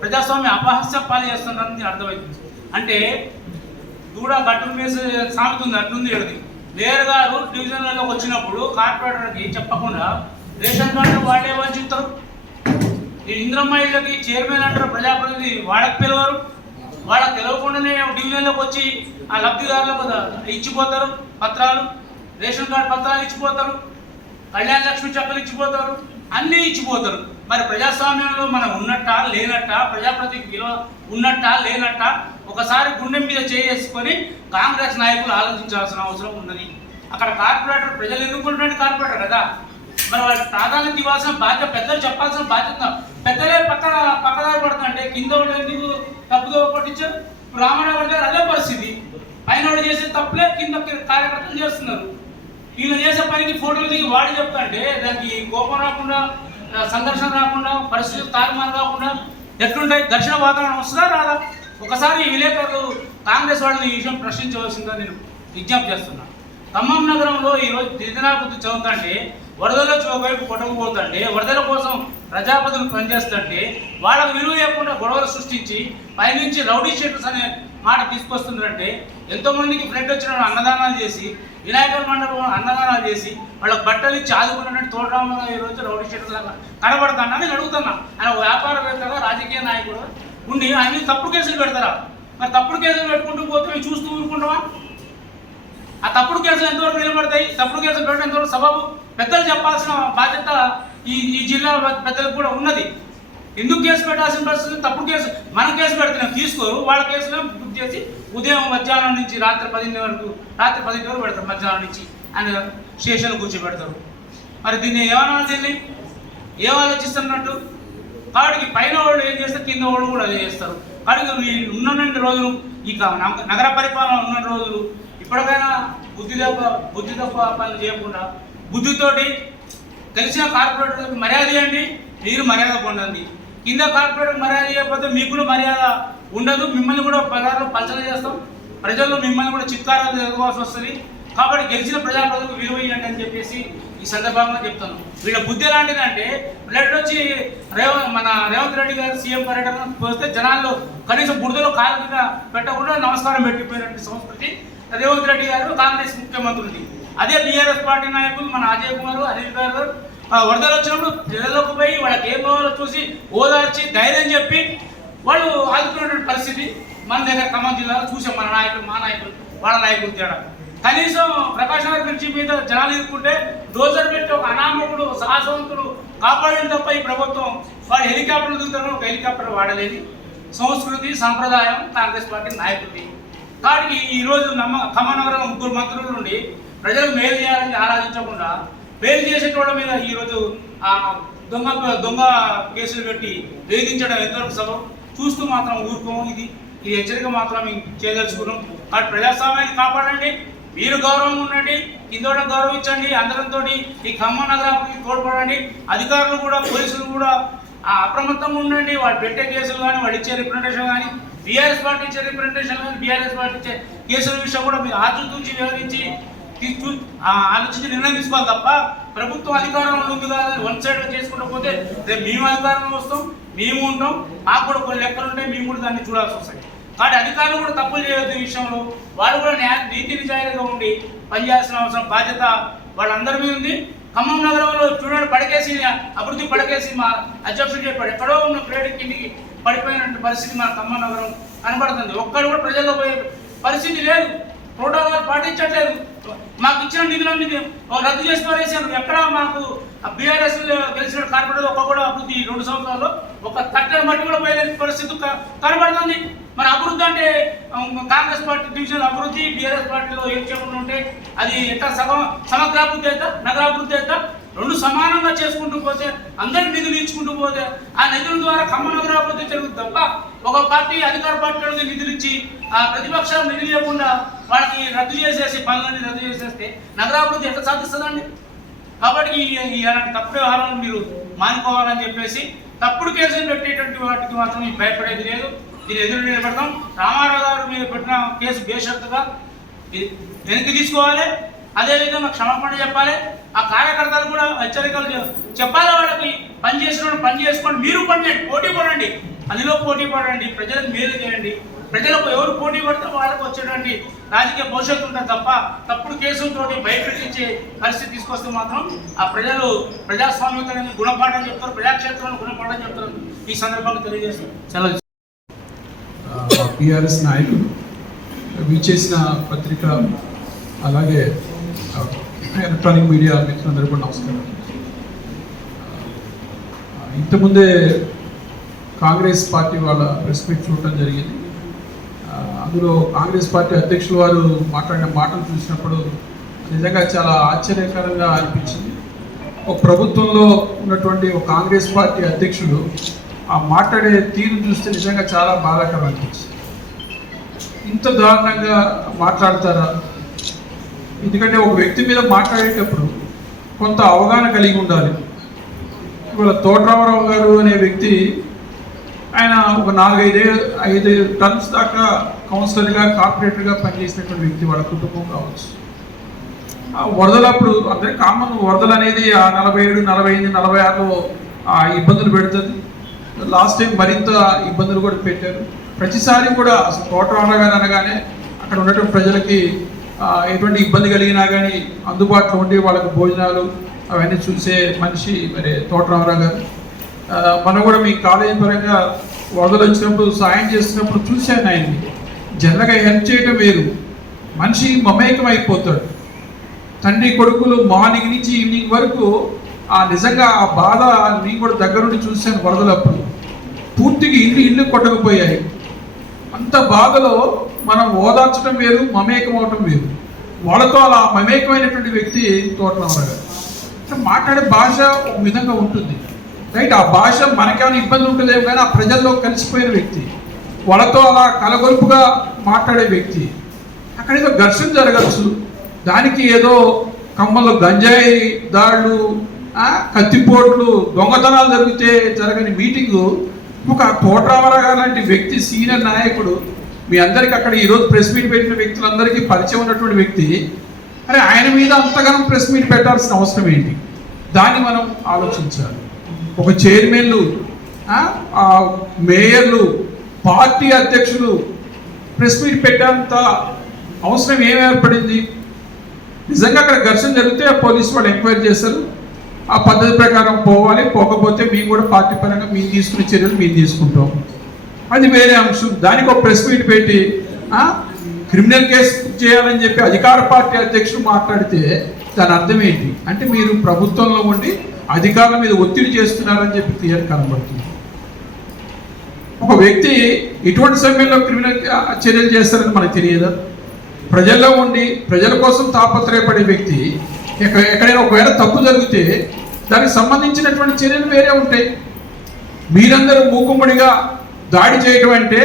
ప్రజాస్వామ్యం అపహాస్య పాలు చేస్తున్నారని అర్థమవుతుంది. అంటే దూడ గట్టు వేసి సాగుతుంది అట్లుంది ఎడది. మేయర్ గారు డివిజన్లలోకి వచ్చినప్పుడు కార్పొరేటర్కి చెప్పకుండా రేషన్ కార్డు వాళ్ళే వంచుతారు. ఈ ఇంద్రమ్మ ఇళ్ళకి చైర్మన్ అంటారు ప్రజాప్రతినిధి వాళ్ళకి పిలవరు. వాళ్ళకి తెలవకుండానే డివిజన్లోకి వచ్చి ఆ లబ్ధిదారులకు ఇచ్చిపోతారు పత్రాలు, రేషన్ కార్డు పత్రాలు ఇచ్చిపోతారు, కళ్యాణ లక్ష్మి చెక్కలు ఇచ్చిపోతారు, అన్నీ ఇచ్చిపోతారు. మరి ప్రజాస్వామ్యంలో మనం ఉన్నట్టా లేనట్టా, ప్రజాప్రతినిధి విలువ ఉన్నట్టా లేనట్టా ఒకసారి గుండె మీద చేసుకొని కాంగ్రెస్ నాయకులు ఆలోచించాల్సిన అవసరం ఉన్నది. అక్కడ కార్పొరేటర్ ప్రజలు ఎన్నుకుంటున్న కార్పొరేటర్ కదా, మరి వాళ్ళకి ప్రాధాన్యత ఇవ్వాల్సిన బాధ్యత పెద్దలు చెప్పాల్సిన బాధ్యత. పెద్దలే పక్కదారి పడుతుంటే కింద వాళ్ళు ఎందుకు తప్పుదో పట్టించారు? ఇప్పుడు రామారావు గారు అదే పరిస్థితి. పైన వాడు చేసే తప్పులే కింద కార్యకర్తలు చేస్తున్నారు. వీళ్ళు చేసే పనికి ఫోటోలు దిగి వాడు చెప్తాంటే దానికి కోపం రాకుండా, సంఘర్షణ రాకుండా, పరిస్థితులు తారుమారు కాకుండా ఎట్లుంటాయి? ఘర్షణ వాతావరణం వస్తుందా రాదా? ఒకసారి విలేకరులు కాంగ్రెస్ వాళ్ళని ఈ విషయం ప్రశ్నించవలసిందిగా నేను విజ్ఞప్తి చేస్తున్నాను. ఖమ్మం నగరంలో ఈరోజు దినదినాభివృద్ధి చదువుతుంటే వరదలో ఒకవైపు కొట్టకపోతుంటే వరదల కోసం ప్రజాప్రతినిధులు పనిచేస్తుంటే వాళ్ళకు విలువ లేకుండా గొడవలు సృష్టించి పైనుంచి రౌడీ షీటర్స్ అనే మాట తీసుకొస్తున్నారంటే ఎంతోమందికి ఫ్లడ్ వచ్చిన అన్నదానాలు చేసి వినాయకుల మండపం అన్నదానాలు చేసి వాళ్ళకి బట్టలు ఇచ్చి ఆదుకున్నట్టు తోటరామారావు ఈరోజు రౌడీ షీటర్స్ లాగా కనబడతాను నేను అడుగుతున్నా. ఆయన వ్యాపారవేత్తగా రాజకీయ నాయకుడు ఉండి ఆయన తప్పుడు కేసులు పెడతారా? మరి తప్పుడు కేసులు పెట్టుకుంటూ పోతే మేము చూస్తూ ఊరుకుంటామా? ఆ తప్పుడు కేసులు ఎంతవరకు నిలబడతాయి? తప్పుడు కేసులు పెట్టడం ఎంతవరకు సబబు? పెద్దలు చెప్పాల్సిన బాధ్యత ఈ జిల్లా పెద్దలకు కూడా ఉన్నది. ఎందుకు కేసు పెట్టాల్సిన పరిస్థితి? తప్పుడు కేసు మనం కేసు పెడుతున్నాం తీసుకోరు, వాళ్ళ కేసులో బుక్ చేసి ఉదయం మధ్యాహ్నం నుంచి రాత్రి 10 వరకు పెడతారు. మధ్యాహ్నం నుంచి ఆయన స్టేషన్లో కూర్చోబెడతారు. మరి దీన్ని ఏమన్నా దీన్ని ఏం ఆలోచిస్తున్నట్టు? కాబట్టి పైన వాళ్ళు ఏం చేస్తారు, కింద వాళ్ళు కూడా అదే చేస్తారు. కాబట్టి ఉన్న రోజులు ఇక నగర పరిపాలన ఉన్న రోజులు ఇప్పటికైనా బుద్ధి తప్ప పనులు చేయకుండా బుద్ధితోటి తెలిసిన కార్పొరేటర్లకు మర్యాద ఇవ్వండి, మీరు మర్యాద పొందండి. కింద కార్పొరేటర్ మర్యాద ఇవ్వకపోతే మీకు కూడా మర్యాద ఉండదు. మిమ్మల్ని కూడా పదార్థాలు పలచన చేస్తాం, ప్రజల్లో మిమ్మల్ని కూడా చిత్కారాలు ఎదుర్కోవాల్సి వస్తుంది. కాబట్టి గెలిచిన ప్రజాప్రతినిధులకు విలువ ఇవ్వండి అని చెప్పేసి ఈ సందర్భంగా చెప్తాను. వీళ్ళ బుద్ధి ఎలాంటిదంటే బ్లడ్ వచ్చి మన రేవంత్ రెడ్డి గారు సీఎం పర్యటన పోస్తే జనాల్లో కనీసం బురదలో కాలు మీద పెట్టకుండా నమస్కారం పెట్టిపోయినటువంటి సంస్కృతి రేవంత్ రెడ్డి గారు కాంగ్రెస్ ముఖ్యమంత్రి. అదే బీఆర్ఎస్ పార్టీ నాయకులు మన అజయ్ కుమార్, అనిల్ గారు వరదలు వచ్చినప్పుడు ప్రజలకు పోయి వాళ్ళకి ఏం కావాలో చూసి ఓదార్చి ధైర్యం చెప్పి వాళ్ళు ఆదుకున్నటువంటి పరిస్థితి మన దగ్గర ఖమ్మం జిల్లాలో చూసాం. మన నాయకులు, మా నాయకులు, వాళ్ళ నాయకులు తేడా. కనీసం ప్రకాశ్ నగర్ బ్రిడ్జి మీద జనాలు ఇరుక్కుంటే డోజర్ పెట్టి ఒక అనామకుడు సాహసవంతుడు కాపాడడం తప్ప ఈ ప్రభుత్వం వాడు హెలికాప్టర్లు దిగుతారు, ఒక హెలికాప్టర్ వాడలేదు. సంస్కృతి సంప్రదాయం కాంగ్రెస్ పార్టీ నాయకుడిది. కాబట్టి ఈరోజు ఖమ్మం నగరంలో 3 మంత్రుల నుండి ప్రజలకు మేలు చేయాలని ఆరాధించకుండా మేలు చేసేటోళ్ళ మీద ఈరోజు దొంగ కేసులు పెట్టి వేధించడం ఎంతవరకు సభం చూస్తూ మాత్రం ఊరుకోము. ఇది హెచ్చరిక మాత్రం చేయదలుచుకున్నాం. కాబట్టి ప్రజాస్వామ్యాన్ని కాపాడండి, మీరు గౌరవం ఉండండి, కిందోళ్ళకి గౌరవించండి, అందరంతో ఈ ఖమ్మం నగరానికి తోడ్పడండి. అధికారులు కూడా పోలీసులు కూడా అప్రమత్తంగా ఉండండి. వాళ్ళు పెట్టే కేసులు కానీ వాళ్ళు ఇచ్చే రిప్రజెంటేషన్ కానీ బీఆర్ఎస్ పార్టీ ఇచ్చే రిప్రజెంటేషన్ కానీ బీఆర్ఎస్ పార్టీ ఇచ్చే కేసుల విషయం కూడా మీరు ఆచితూచి వివరించి ఆలోచించి నిర్ణయం తీసుకోవాలి తప్ప ప్రభుత్వం అధికారంలో ఉంది కదా వన్ సైడ్ చేసుకుంటూ పోతే రేపు మేము అధికారంలో వస్తాం, మేము ఉంటాం, మాకు కూడా కొన్ని లెక్కలు ఉంటాయి, మేము కూడా దాన్ని చూడాల్సి వస్తాయి. కాబట్టి అధికారులు కూడా తప్పులు చేయొద్దు ఈ విషయంలో. వాళ్ళు కూడా నీతి నిజాయితీగా ఉండి పనిచేయాల్సిన అవసరం బాధ్యత వాళ్ళందరి మీద ఉంది. ఖమ్మం నగరంలో చూడండి, పడకేసి అభివృద్ధి పడకేసి మా అధ్యక్షుడు చెప్పాడు, ఎక్కడో ఉన్న ప్లేట్ కిందికి పడిపోయినట్టు పరిస్థితి మన ఖమ్మం నగరం కనబడుతుంది. ఒక్కడు కూడా ప్రజల్లో పోయే పరిస్థితి లేదు, ప్రోటోకాల్ పాటించట్లేదు. మాకు ఇచ్చిన నిధులన్నీ రద్దు చేసి పారేసారు. ఎక్కడ మాకు బీఆర్ఎస్ గెలిచిన కార్పొరేటర్ ఒక్క కూడా అభివృద్ధి 2 సంవత్సరాల్లో ఒక తట్టని మట్టి కూడా పోయే పరిస్థితి కనబడుతుంది. మరి అభివృద్ధి అంటే కాంగ్రెస్ పార్టీ డివిజన్ అభివృద్ధి, బీఆర్ఎస్ పార్టీలో ఏం చేయకుండా ఉంటే అది ఎట్లా సమగ్రాభివృద్ధి అవుతా నగరాభివృద్ధి అవుతా? 2 సమానంగా చేసుకుంటూ పోతే అందరికి నిధులు ఇచ్చుకుంటూ పోతే ఆ నిధుల ద్వారా ఖమ్మం నగరాభివృద్ధి జరుగుతుంది తప్ప ఒక పార్టీ అధికార పార్టీలకు నిధులు ఇచ్చి ఆ ప్రతిపక్షాలు నిధులు లేకుండా వాళ్ళకి రద్దు చేసేసి పనులన్నీ రద్దు చేసేస్తే నగరాభివృద్ధి ఎట్లా సాధిస్తుందండి? కాబట్టి ఇలాంటి తప్పుడు వ్యవహారాలను మీరు మానుకోవాలని చెప్పేసి తప్పుడు కేసులు పెట్టేటువంటి వాటికి మాత్రం భయపడేది లేదు. దీన్ని ఎదురు నిలబెడతాం. రామారావు గారు మీద పెట్టిన కేసు బేషరతుగా వెనక్కి తీసుకోవాలి. అదేవిధంగా క్షమాపణ చెప్పాలి. ఆ కార్యకర్తలు కూడా హెచ్చరికలు చెప్పాలి. వాళ్ళకి పని చేసిన పని చేసుకోండి, మీరు పనిచేయండి, పోటీ పడండి, పనిలో పోటీ పడండి, ప్రజలకు మేలు చేయండి. ప్రజలకు ఎవరు పోటీ పడితే వాళ్ళకి వచ్చేటువంటి రాజకీయ భవిష్యత్తు ఉంటుంది తప్ప తప్పుడు కేసులతో భయపెట్టించే పరిస్థితి తీసుకొస్తే మాత్రం ఆ ప్రజలు ప్రజాస్వామ్యతని గుణపాఠం చెప్తారు, ప్రజాక్షేత్రాన్ని గుణపాఠం చెప్తారు. ఈ సందర్భంగా తెలియజేస్తారు. సెలవు. టీఆర్ఎస్ నాయకులు విచ్చేసిన పత్రిక అలాగే ఎలక్ట్రానిక్ మీడియా మిత్రులందరూ కూడా నమస్కారం. ఇంతకుముందే కాంగ్రెస్ పార్టీ వాళ్ళ ప్రెస్ మీట్ చూడటం జరిగింది. అందులో కాంగ్రెస్ పార్టీ అధ్యక్షులు వారు మాట్లాడిన మాటలు చూసినప్పుడు నిజంగా చాలా ఆశ్చర్యకరంగా అనిపించింది. ఒక ప్రభుత్వంలో ఉన్నటువంటి ఒక కాంగ్రెస్ పార్టీ అధ్యక్షుడు ఆ మాట్లాడే తీరు చూస్తే నిజంగా చాలా బాధాకరం అనిపించింది. ఇంత దారుణంగా మాట్లాడతారా? ఎందుకంటే ఒక వ్యక్తి మీద మాట్లాడేటప్పుడు కొంత అవగాహన కలిగి ఉండాలి. ఇవాళ తోటరామారావు గారు అనే వ్యక్తి ఆయన ఒక 4-5 టర్మ్స్ దాకా కౌన్సిలర్గా కార్పొరేటర్గా పనిచేసినటువంటి వ్యక్తి. వాళ్ళ కుటుంబం కావచ్చు. వరదలప్పుడు అందరికీ కామన్, వరదలు అనేది 47, 45, 46లో ఇబ్బందులు పెడుతుంది. లాస్ట్ టైం మరింత ఇబ్బందులు కూడా పెట్టారు. ప్రతిసారి కూడా అసలు తోటరామారావు గారు అనగానే అక్కడ ఉన్నటువంటి ప్రజలకి ఎటువంటి ఇబ్బంది కలిగినా కానీ అందుబాటులో ఉండి వాళ్ళకి భోజనాలు అవన్నీ చూసే మనిషి మరి తోటరామారావు గారు. మనం కూడా మీ కాలేజీ పరంగా వరదలు వచ్చినప్పుడు సాయం చేస్తున్నప్పుడు చూశాను ఆయన్ని. జనరల్గా హెల్ప్ చేయడం వేరు, మనిషి మమేకం అయిపోతాడు. తండ్రి కొడుకులు మార్నింగ్ నుంచి ఈవినింగ్ వరకు నిజంగా ఆ బాధ నేను కూడా దగ్గరుండి చూశాను. వరదలప్పుడు పూర్తిగా ఇల్లు కొట్టకపోయాయి. అంత బాధలో మనం ఓదార్చడం వేరు, మమేకం అవటం వేరు. వాళ్ళతో అలా మమేకమైనటువంటి వ్యక్తి తోటరామారావు గారు. మాట్లాడే భాష ఒక విధంగా ఉంటుంది, రైట్? ఆ భాష మనకేమైనా ఇబ్బంది ఉంటుందేమో కానీ ఆ ప్రజల్లో కలిసిపోయిన వ్యక్తి, వాళ్ళతో అలా కలగొలుపుగా మాట్లాడే వ్యక్తి. అక్కడ ఏదో ఘర్షణ జరగచ్చు, దానికి ఏదో ఖమ్మంలో గంజాయి దాడులు, కత్తిపోట్లు, దొంగతనాలు జరిగితే జరగని మీటింగు ఒక తోటరామారావు గారు లాంటి వ్యక్తి, సీనియర్ నాయకుడు, మీ అందరికీ అక్కడ ఈరోజు ప్రెస్ మీట్ పెట్టిన వ్యక్తులందరికీ పరిచయం ఉన్నటువంటి వ్యక్తి, అరే ఆయన మీద అంతగానం ప్రెస్ మీట్ పెట్టాల్సిన అవసరం ఏంటి? దాన్ని మనం ఆలోచించాలి. ఒక చైర్మన్లు, మేయర్లు, పార్టీ అధ్యక్షులు ప్రెస్ మీట్ పెట్టేంత అవసరం ఏం ఏర్పడింది? నిజంగా అక్కడ ఘర్షణ జరిగితే పోలీసు వాళ్ళు ఎంక్వైరీ చేస్తారు, ఆ పద్ధతి ప్రకారం పోవాలి. పోకపోతే మేము కూడా పార్టీ పరంగా మేము తీసుకునే చర్యలు మేము తీసుకుంటాం, అది వేరే అంశం. దానికి ఒక ప్రెస్ మీట్ పెట్టి క్రిమినల్ కేసు చేయాలని చెప్పి అధికార పార్టీ అధ్యక్షులు మాట్లాడితే దాని అర్థం ఏంటి? అంటే మీరు ప్రభుత్వంలో ఉండి అధికారుల మీద ఒత్తిడి చేస్తున్నారని చెప్పి క్లియర్ కనబడుతుంది. ఒక వ్యక్తి ఇటువంటి సమయంలో క్రిమినల్ చర్యలు చేస్తారని మనకు తెలియదా? ప్రజల్లో ఉండి ప్రజల కోసం తాపత్రయపడే వ్యక్తి ఎక్కడైనా ఒకవేళ తప్పు జరిగితే దానికి సంబంధించినటువంటి చర్యలు వేరే ఉంటాయి. మీరందరూ మూకుమ్మడిగా దాడి చేయడం అంటే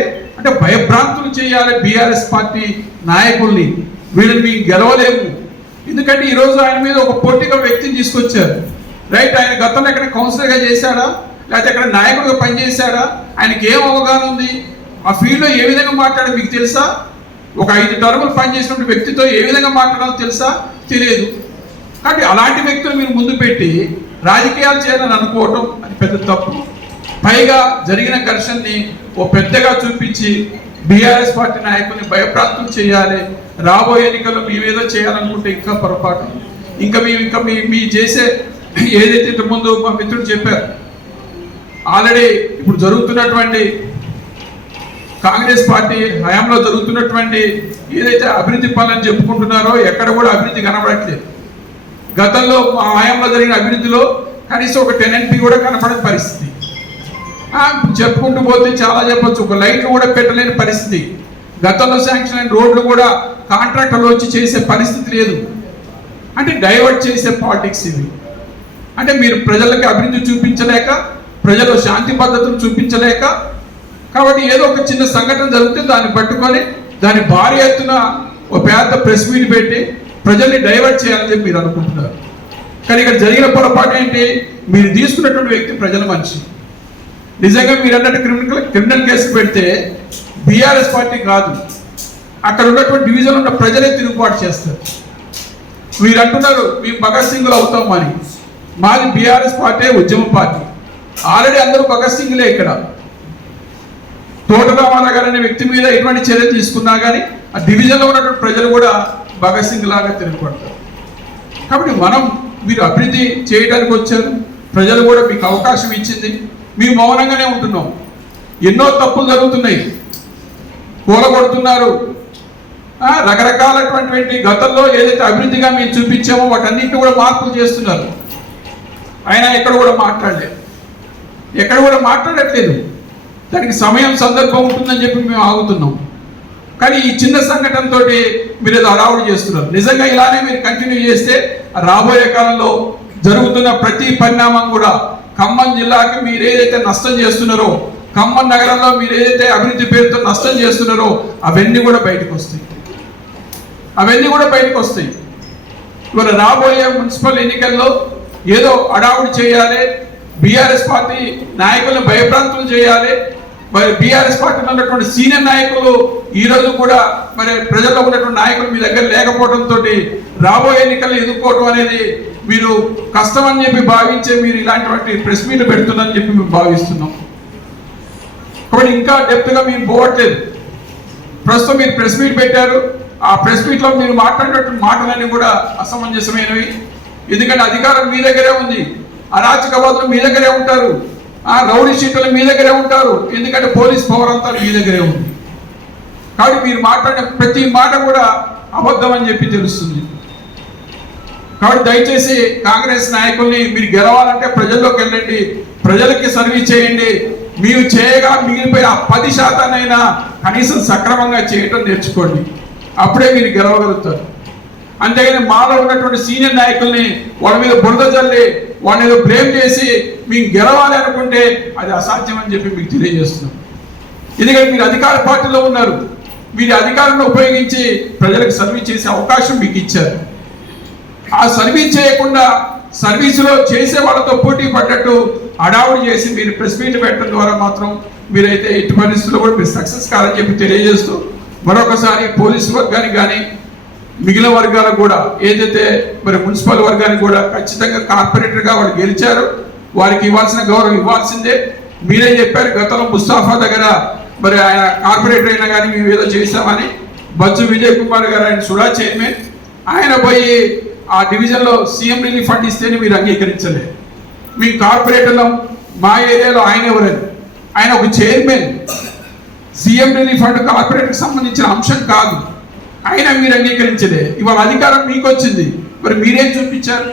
భయభ్రాంతులు చేయాలి బీఆర్ఎస్ పార్టీ నాయకుల్ని. వీళ్ళని మేము గెలవలేము. ఎందుకంటే ఈరోజు ఆయన మీద ఒక పోటీగా వ్యక్తిని తీసుకొచ్చారు. రైట్, ఆయన గతంలో ఎక్కడ కౌన్సిలర్గా చేశాడా, లేకపోతే ఎక్కడ నాయకుడిగా పనిచేశాడా, ఆయనకి ఏం అవగాహన ఉంది, ఆ ఫీల్డ్లో ఏ విధంగా మాట్లాడాలో మీకు తెలుసా? ఒక 5 టర్ములు పనిచేసినటువంటి వ్యక్తితో ఏ విధంగా మాట్లాడాలో తెలుసా? తెలియదు. కాబట్టి అలాంటి వ్యక్తులు మీరు ముందు పెట్టి రాజకీయాలు చేయాలని అనుకోవటం అది పెద్ద తప్పు. పైగా జరిగిన ఘర్షణని ఓ పెద్దగా చూపించి బీఆర్ఎస్ పార్టీ నాయకుల్ని భయప్రాంతం చేయాలి, రాబోయే ఎన్నికల్లో మేమేదో చేయాలనుకుంటే ఇంకా పొరపాటు. ఇంకా మీ చేసే ఏదైతే ఇంతకుముందు మా మిత్రుడు చెప్పారు, ఆల్రెడీ ఇప్పుడు జరుగుతున్నటువంటి కాంగ్రెస్ పార్టీ హయాంలో జరుగుతున్నటువంటి ఏదైతే అభివృద్ధి పనులని చెప్పుకుంటున్నారో ఎక్కడ కూడా అభివృద్ధి కనబడట్లేదు. గతంలో ఆ హయాంలో జరిగిన అభివృద్ధిలో కనీసం ఒక 10 NP కూడా కనపడని పరిస్థితి. చెప్పుకుంటూ పోతే చాలా చెప్పొచ్చు. ఒక లైట్లు కూడా పెట్టలేని పరిస్థితి. గతంలో శాంక్షన్ అయిన రోడ్లు కూడా కాంట్రాక్టర్లు వచ్చి చేసే పరిస్థితి లేదు. అంటే డైవర్ట్ చేసే పాలిటిక్స్ ఇవి. అంటే మీరు ప్రజలకి అభివృద్ధి చూపించలేక, ప్రజల్లో శాంతి పద్ధతులు చూపించలేక, కాబట్టి ఏదో ఒక చిన్న సంఘటన జరిగితే దాన్ని పట్టుకొని దాన్ని భారీ ఎత్తున ఒక పెద్ద ప్రెస్ మీట్ పెట్టి ప్రజల్ని డైవర్ట్ చేయాలని చెప్పి మీరు అనుకుంటున్నారు. కానీ ఇక్కడ జరిగిన పొరపాటు ఏంటి? మీరు తీసుకున్నటువంటి వ్యక్తి ప్రజల మనిషి. నిజంగా మీరు అన్నట్టు క్రిమినల్ కేసు పెడితే బీఆర్ఎస్ పార్టీ కాదు, అక్కడ ఉన్నటువంటి డివిజన్ ఉన్న ప్రజలే తిరుగుబాటు చేస్తారు. మీరు అంటున్నారు మేము భగత్ సింగ్లు అవుతామని. మాది బీఆర్ఎస్ పార్టీ ఉద్యమ పార్టీ. ఆల్రెడీ అందరూ భగత్ సింగ్లే. ఇక్కడ తోట రామారావు గారు అనే వ్యక్తి మీద ఎటువంటి చర్య తీసుకున్నా కానీ ఆ డివిజన్లో ఉన్నటువంటి ప్రజలు కూడా భగత్ సింగ్ లాగా తిరుగుపడతారు. కాబట్టి మీరు అభివృద్ధి చేయడానికి వచ్చారు, ప్రజలు కూడా మీకు అవకాశం ఇచ్చింది, మేము మౌనంగానే ఉంటున్నాం. ఎన్నో తప్పులు జరుగుతున్నాయి, కూలగొడుతున్నారు, రకరకాలటువంటి గతంలో ఏదైతే అభివృద్ధిగా మేము చూపించామో వాటన్నింటినీ కూడా మార్పులు చేస్తున్నారు. అయినా ఎక్కడ కూడా మాట్లాడట్లేదు. దానికి సమయం సందర్భం ఉంటుందని చెప్పి మేము ఆగుతున్నాం. కానీ ఈ చిన్న సంఘటనతో మీరు ఏదో హడావుడి చేస్తున్నారు. నిజంగా ఇలానే మీరు కంటిన్యూ చేస్తే రాబోయే కాలంలో జరుగుతున్న ప్రతి పరిణామం కూడా ఖమ్మం జిల్లాకి మీరు ఏదైతే నష్టం చేస్తున్నారో, ఖమ్మం నగరంలో మీరు ఏదైతే అభివృద్ధి పేరుతో నష్టం చేస్తున్నారో అవన్నీ కూడా బయటకు వస్తాయి. ఇవాళ రాబోయే మున్సిపల్ ఎన్నికల్లో ఏదో అడావుడి చేయాలి, బీఆర్ఎస్ పార్టీ నాయకులను భయభ్రాంతులు చేయాలి. మరి బీఆర్ఎస్ పార్టీలో ఉన్నటువంటి సీనియర్ నాయకులు ఈరోజు కూడా మరి ప్రజల్లో ఉన్నటువంటి నాయకులు మీ దగ్గర లేకపోవడంతో రాబోయే ఎన్నికలు ఎదుర్కోవడం అనేది మీరు కష్టం అని చెప్పి భావించే మీరు ఇలాంటి ప్రెస్ మీట్లు పెడుతున్నారని చెప్పి మేము భావిస్తున్నాం. కాబట్టి ఇంకా డెప్త్గా మేము పోవట్లేదు. ప్రస్తుతం మీరు ప్రెస్ మీట్ పెట్టారు. ఆ ప్రెస్ మీట్లో మీరు మాట్లాడినటువంటి మాటలన్నీ కూడా అసమంజసమైనవి. ఎందుకంటే అధికారం మీ దగ్గరే ఉంది, అరాచకవాదులు మీ దగ్గరే ఉంటారు, రౌడీ షీట్లు మీ దగ్గరే ఉంటారు. ఎందుకంటే పోలీస్ పవర్ అంతా మీ దగ్గరే ఉంది. కాబట్టి మీరు మాట్లాడిన ప్రతి మాట కూడా అబద్ధం అని చెప్పి తెలుస్తుంది. కాబట్టి దయచేసి కాంగ్రెస్ నాయకుల్ని మీరు గెలవాలంటే ప్రజల్లోకి వెళ్ళండి, ప్రజలకి సర్వీస్ చేయండి. మీరు చేయగా మిగిలిపోయిన 10% కనీసం సక్రమంగా చేయటం నేర్చుకోండి. అప్పుడే మీరు గెలవగలుగుతారు. అంతేగాని మాలో ఉన్నటువంటి సీనియర్ నాయకుల్ని వాళ్ళ మీద బురద జల్లి వాళ్ళని ఏదో బ్లేమ్ చేసి మీకు గెలవాలి అనుకుంటే అది అసాధ్యం అని చెప్పి మీకు తెలియజేస్తున్నాం. ఎందుకంటే మీరు అధికార పార్టీలో ఉన్నారు, మీరు అధికారాన్ని ఉపయోగించి ప్రజలకు సర్వీస్ చేసే అవకాశం మీకు ఇచ్చారు. ఆ సర్వీస్ చేయకుండా సర్వీసులో చేసే వాళ్ళతో పోటీ పడ్డట్టు అడావుడి చేసి మీరు ప్రెస్ మీట్ పెట్టడం ద్వారా మాత్రం మీరైతే ఎట్టి పరిస్థితుల్లో కూడా మీరు సక్సెస్ కాదని చెప్పి తెలియజేస్తూ మరొకసారి పోలీసు వర్గానికి కానీ మిగిలిన వర్గాలకు కూడా ఏదైతే మరి మున్సిపల్ వర్గానికి కూడా ఖచ్చితంగా కార్పొరేటర్గా వాళ్ళు గెలిచారు, వారికి ఇవ్వాల్సిన గౌరవం ఇవ్వాల్సిందే. మీరే చెప్పారు గతంలో ముస్తాఫా దగ్గర మరి ఆయన కార్పొరేటర్ అయినా కానీ మేము ఏదో చేశామని. బచ్చు విజయ్ కుమార్ గారు ఆయన సుడా చైర్మన్, ఆయన పోయి ఆ డివిజన్లో సీఎం రిలీఫ్ ఫండ్ ఇస్తేనే మీరు అంగీకరించలేదు. మీ కార్పొరేటర్లో మా ఏరియాలో ఆయన ఎవరని, ఆయన ఒక చైర్మన్. సీఎం రిలీఫ్ ఫండ్ కార్పొరేటర్కి సంబంధించిన అంశం కాదు, అయినా మీరు అంగీకరించలే. ఇవాళ అధికారం మీకు వచ్చింది, మరి మీరేం చూపించారు?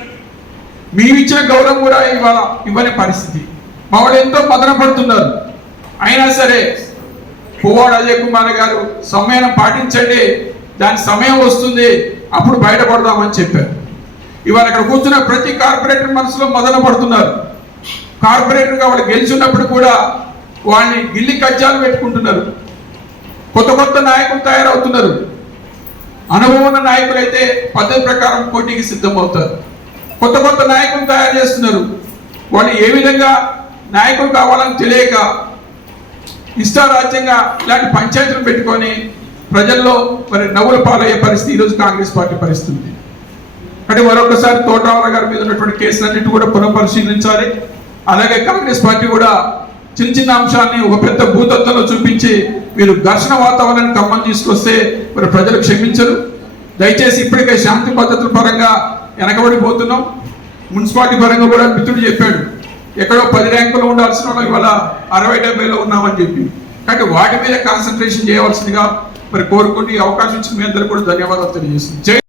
మీరు ఇచ్చిన గౌరవం కూడా ఇవాళ ఇవ్వని పరిస్థితి. మా వాళ్ళు ఎంతో మదన పడుతున్నారు. అయినా సరే పువ్వాడ అజయ్ కుమార్ గారు సంయమనం పాటించండి, దాని సమయం వస్తుంది, అప్పుడు బయటపడదామని చెప్పారు. ఇవాళ ఇక్కడ కూర్చున్న ప్రతి కార్పొరేటర్ మనసులో మదన పడుతున్నారు. కార్పొరేటర్గా వాళ్ళు గెలిచినప్పుడు కూడా వాళ్ళని గిల్లి కజ్జాలు పెట్టుకుంటున్నారు. కొత్త కొత్త నాయకులు తయారవుతున్నారు. అనుభవం ఉన్న నాయకులైతే పద్ధతి ప్రకారం పోటీకి సిద్ధమవుతారు. కొత్త కొత్త నాయకులు తయారు చేస్తున్నారు. వాళ్ళు ఏ విధంగా నాయకులు కావాలని తెలియక ఇష్టారాజ్యంగా ఇలాంటి పంచాయతీలు పెట్టుకొని ప్రజల్లో మరి నవ్వుల పాలయ్యే పరిస్థితి ఈరోజు కాంగ్రెస్ పార్టీ పరిస్థితి. అంటే మరొకసారి తోటరామారావు గారి మీద ఉన్నటువంటి కేసులన్నిటి కూడా పునఃపరిశీలించాలి. అలాగే కాంగ్రెస్ పార్టీ కూడా చిన్న చిన్న అంశాన్ని ఒక పెద్ద భూతత్వంలో చూపించి మీరు ఘర్షణ వాతావరణాన్ని ఖమ్మం తీసుకొస్తే మరి ప్రజలు క్షమించరు. దయచేసి ఇప్పటికే శాంతి భద్రతల పరంగా వెనకబడిపోతున్నాం. మున్సిపాలిటీ పరంగా కూడా మిత్రుడు చెప్పాడు, ఎక్కడో 10 ర్యాంకులు ఉండాల్సిన వాళ్ళు ఇవాళ 60-70లో ఉన్నామని చెప్పి. కాబట్టి వాటి మీద కాన్సన్ట్రేషన్ చేయవలసిందిగా మరి కోరుకుంటూ ఈ అవకాశం ఇచ్చిన మీ అందరికీ కూడా ధన్యవాదాలు తెలియజేస్తుంది.